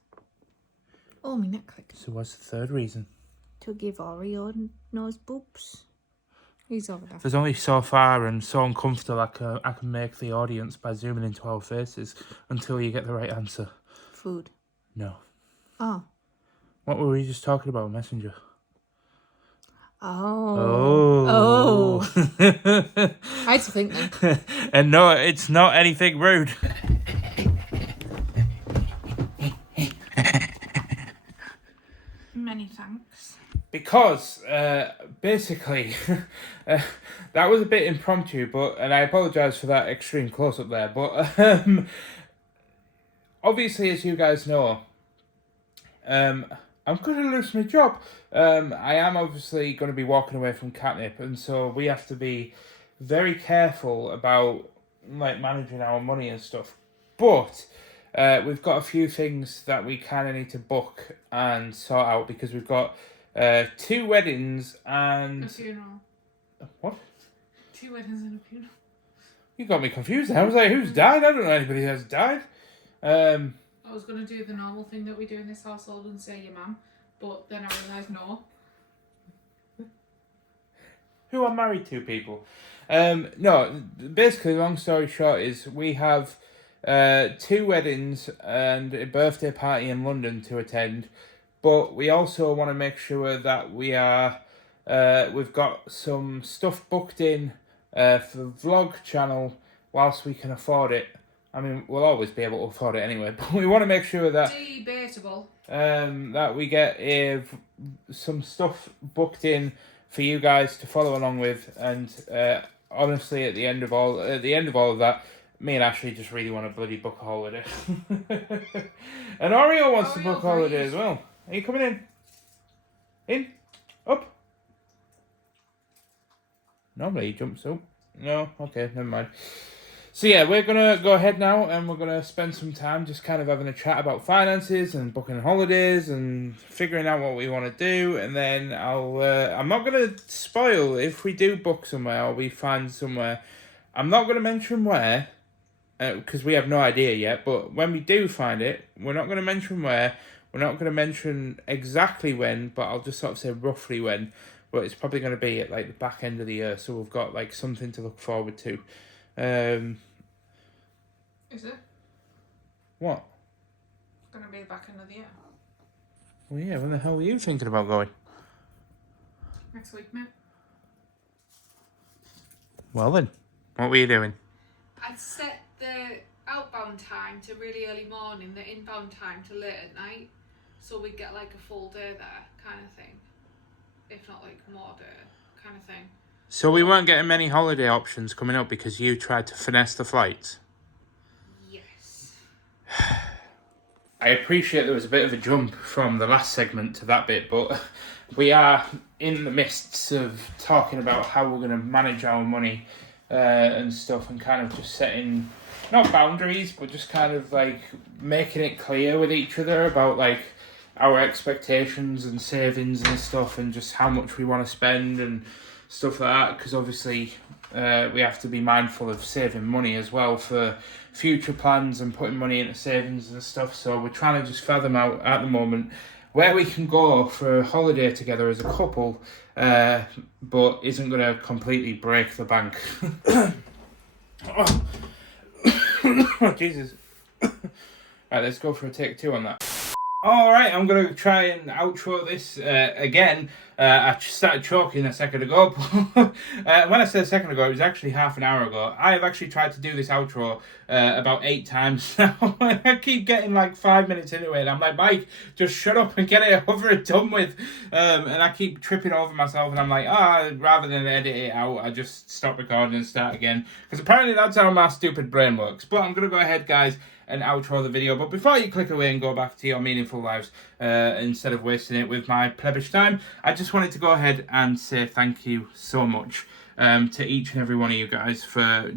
Oh, my neck click. So what's the third reason? To give Oreo nose boobs. He's over there. There's only so far and so uncomfortable I can make the audience by zooming into our faces until you get the right answer. Food. No. Oh. What were we just talking about, Messenger? Oh. Oh. I had to think then. And no, it's not anything rude. Many thanks. Because, basically, that was a bit impromptu, and I apologise for that extreme close-up there, but obviously, as you guys know, I'm going to lose my job. I am obviously going to be walking away from Katnipp, and so we have to be very careful about, like, managing our money and stuff. But we've got a few things that we kind of need to book and sort out because we've got 2 weddings and... A funeral. What? 2 weddings and a funeral. You got me confused. I was like, who's died? I don't know anybody who's died. I was going to do the normal thing that we do in this household and say your mum, but then I realised no. Who are married to people. No, basically, long story short is we have 2 weddings and a birthday party in London to attend, but we also want to make sure that we are we've got some stuff booked in for the vlog channel whilst we can afford it. I mean, we'll always be able to afford it anyway, but we want to make sure that Debatable. That we get some stuff booked in for you guys to follow along with, and honestly, at the end of all of that, me and Ashley just really want to bloody book a holiday. And Oreo wants to book a holiday as well. Are you coming in? In? Up? Normally he jumps up. No? Okay, never mind. So yeah, we're going to go ahead now and we're going to spend some time just kind of having a chat about finances and booking holidays and figuring out what we want to do. And then I'm not going to spoil if we do book somewhere or we find somewhere. I'm not going to mention where because we have no idea yet. But when we do find it, we're not going to mention where. We're not going to mention exactly when, but I'll just sort of say roughly when. But it's probably going to be at like the back end of the year. So we've got like something to look forward to. Is it? What? It's going to be the back end of the year. Well, yeah, when the hell were you thinking about going? Next week, mate. Well then, what were you doing? I'd set the outbound time to really early morning, the inbound time to late at night, so we'd get like a full day there, kind of thing. If not like more day, kind of thing. So we weren't getting many holiday options coming up because you tried to finesse the flights? Yes. I appreciate there was a bit of a jump from the last segment to that bit, but we are in the midst of talking about how we're going to manage our money and stuff, and kind of just setting, not boundaries, but just kind of like making it clear with each other about like our expectations and savings and stuff, and just how much we want to spend and stuff like that, because obviously we have to be mindful of saving money as well for future plans and putting money into savings and stuff. So we're trying to just fathom out at the moment where we can go for a holiday together as a couple, but isn't going to completely break the bank. Oh, Jesus. Right, let's go for a take 2 on that. Alright, I'm going to try and outro this again. I started choking a second ago. When I said a second ago, it was actually half an hour ago. I have actually tried to do this outro about 8 times now. I keep getting like 5 minutes into it. I'm like, Mike, just shut up and get it over and done with. And I keep tripping over myself, and I'm like, rather than edit it out, I just stop recording and start again. Because apparently that's how my stupid brain works. But I'm going to go ahead, guys, and outro the video. But before you click away and go back to your meaningful lives, instead of wasting it with my plebbish time, I just wanted to go ahead and say thank you so much to each and every one of you guys for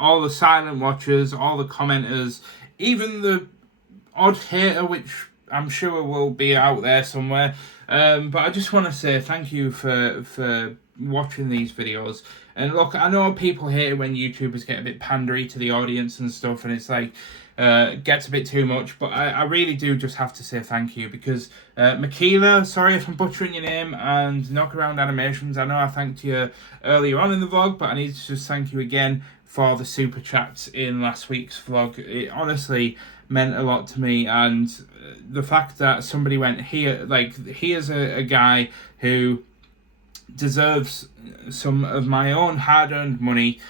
all the silent watchers, all the commenters, even the odd hater, which I'm sure will be out there somewhere. But I just want to say thank you for watching these videos. And look, I know people hate it when YouTubers get a bit pandery to the audience and stuff, and it's like, gets a bit too much, but I really do just have to say thank you, because Makila, sorry if I'm butchering your name, and Knock Around Animations, I know I thanked you earlier on in the vlog, but I need to just thank you again for the super chats in last week's vlog. It honestly meant a lot to me, and the fact that somebody went, here's a guy who deserves some of my own hard-earned money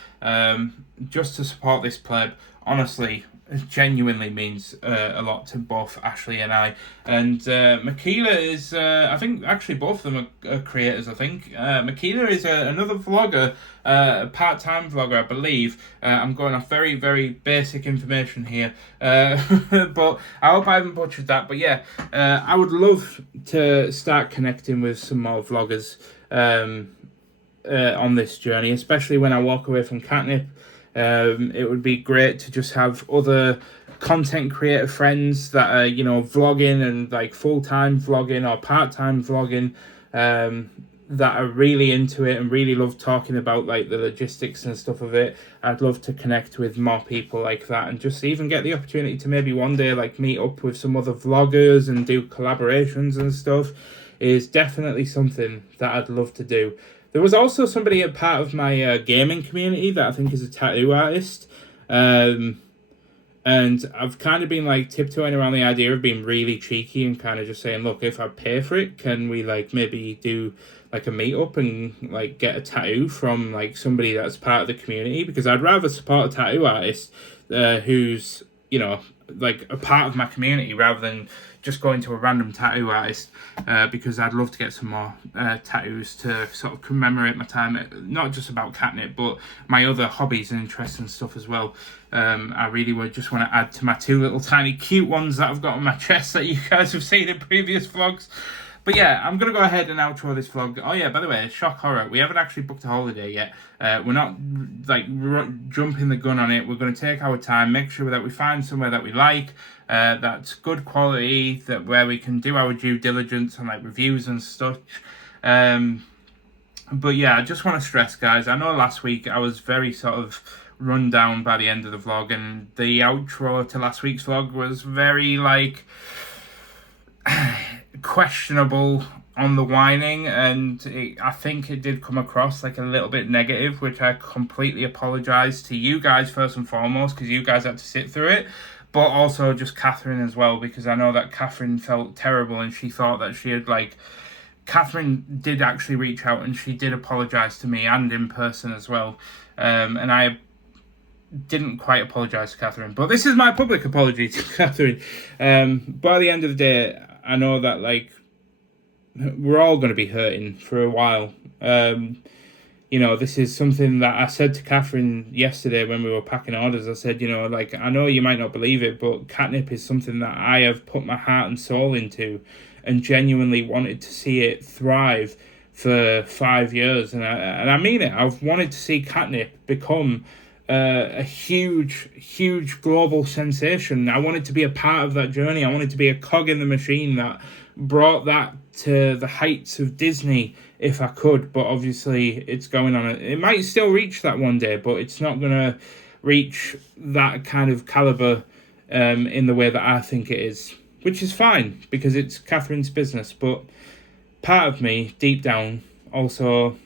just to support this pleb, honestly, it genuinely means a lot to both Ashley and I. And Makila is, I think actually both of them are creators, I think. Makila is another vlogger, a part-time vlogger, I believe. I'm going off very, very basic information here. But I hope I haven't butchered that. But yeah, I would love to start connecting with some more vloggers on this journey, especially when I walk away from Katnipp. It would be great to just have other content creator friends that are, vlogging and like full-time vlogging or part-time vlogging, that are really into it and really love talking about like the logistics and stuff of it. I'd love to connect with more people like that, and just even get the opportunity to maybe one day like meet up with some other vloggers and do collaborations and stuff is definitely something that I'd love to do. There was also somebody a part of my gaming community that I think is a tattoo artist. And I've kind of been like tiptoeing around the idea of being really cheeky and kind of just saying, look, if I pay for it, can we like maybe do like a meetup and like get a tattoo from like somebody that's part of the community? Because I'd rather support a tattoo artist who's, like a part of my community rather than just going to a random tattoo artist, because I'd love to get some more tattoos to sort of commemorate my time, not just about Katnipp, but my other hobbies and interests and stuff as well. I really would just want to add to my 2 little tiny cute ones that I've got on my chest that you guys have seen in previous vlogs. But yeah, I'm going to go ahead and outro this vlog. Oh yeah, by the way, shock horror, we haven't actually booked a holiday yet. We're not like jumping the gun on it. We're going to take our time, make sure that we find somewhere that we like, that's good quality, that where we can do our due diligence on like reviews and stuff. But yeah, I just want to stress, guys, I know last week I was very sort of run down by the end of the vlog, and the outro to last week's vlog was very like questionable on the whining, and I think it did come across like a little bit negative, which I completely apologise to you guys first and foremost, because you guys had to sit through it, but also just Catherine as well, because I know that Catherine felt terrible and she thought that she had like, Catherine did actually reach out and she did apologise to me and in person as well, and I didn't quite apologise to Catherine, but this is my public apology to Catherine. By the end of the day, I know that like we're all going to be hurting for a while. you know, this is something that I said to Catherine yesterday when we were packing orders. I said, you know, like, I know you might not believe it, but Katnipp is something that I have put my heart and soul into and genuinely wanted to see it thrive for 5 years. And I mean it. I've wanted to see Katnipp become a huge global sensation. I wanted to be a part of that journey. I wanted to be a cog in the machine that brought that to the heights of Disney if I could, but obviously it's going on. It might still reach that one day, but it's not going to reach that kind of caliber in the way that I think it is, which is fine because it's Catherine's business. But part of me, deep down, also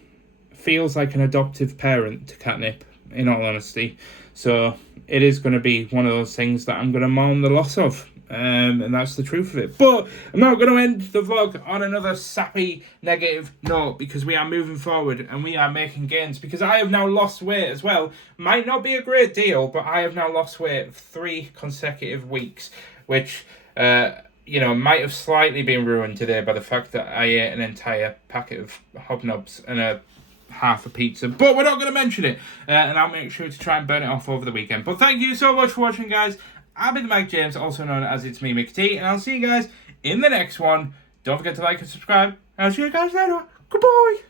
feels like an adoptive parent to Katnipp, in all honesty. So it is going to be one of those things that I'm going to mourn the loss of. And that's the truth of it. But I'm not going to end the vlog on another sappy, negative note, because we are moving forward and we are making gains. Because I have now lost weight as well. Might not be a great deal, but I have now lost weight 3 consecutive weeks, which, you know, might have slightly been ruined today by the fact that I ate an entire packet of hobnobs and half a pizza, but we're not going to mention it, and I'll make sure to try and burn it off over the weekend. But thank you so much for watching, guys. I've been Mike James, also known as It's Me, Mickey T, and I'll see you guys in the next one. Don't forget to like and subscribe, and I'll see you guys later. Goodbye.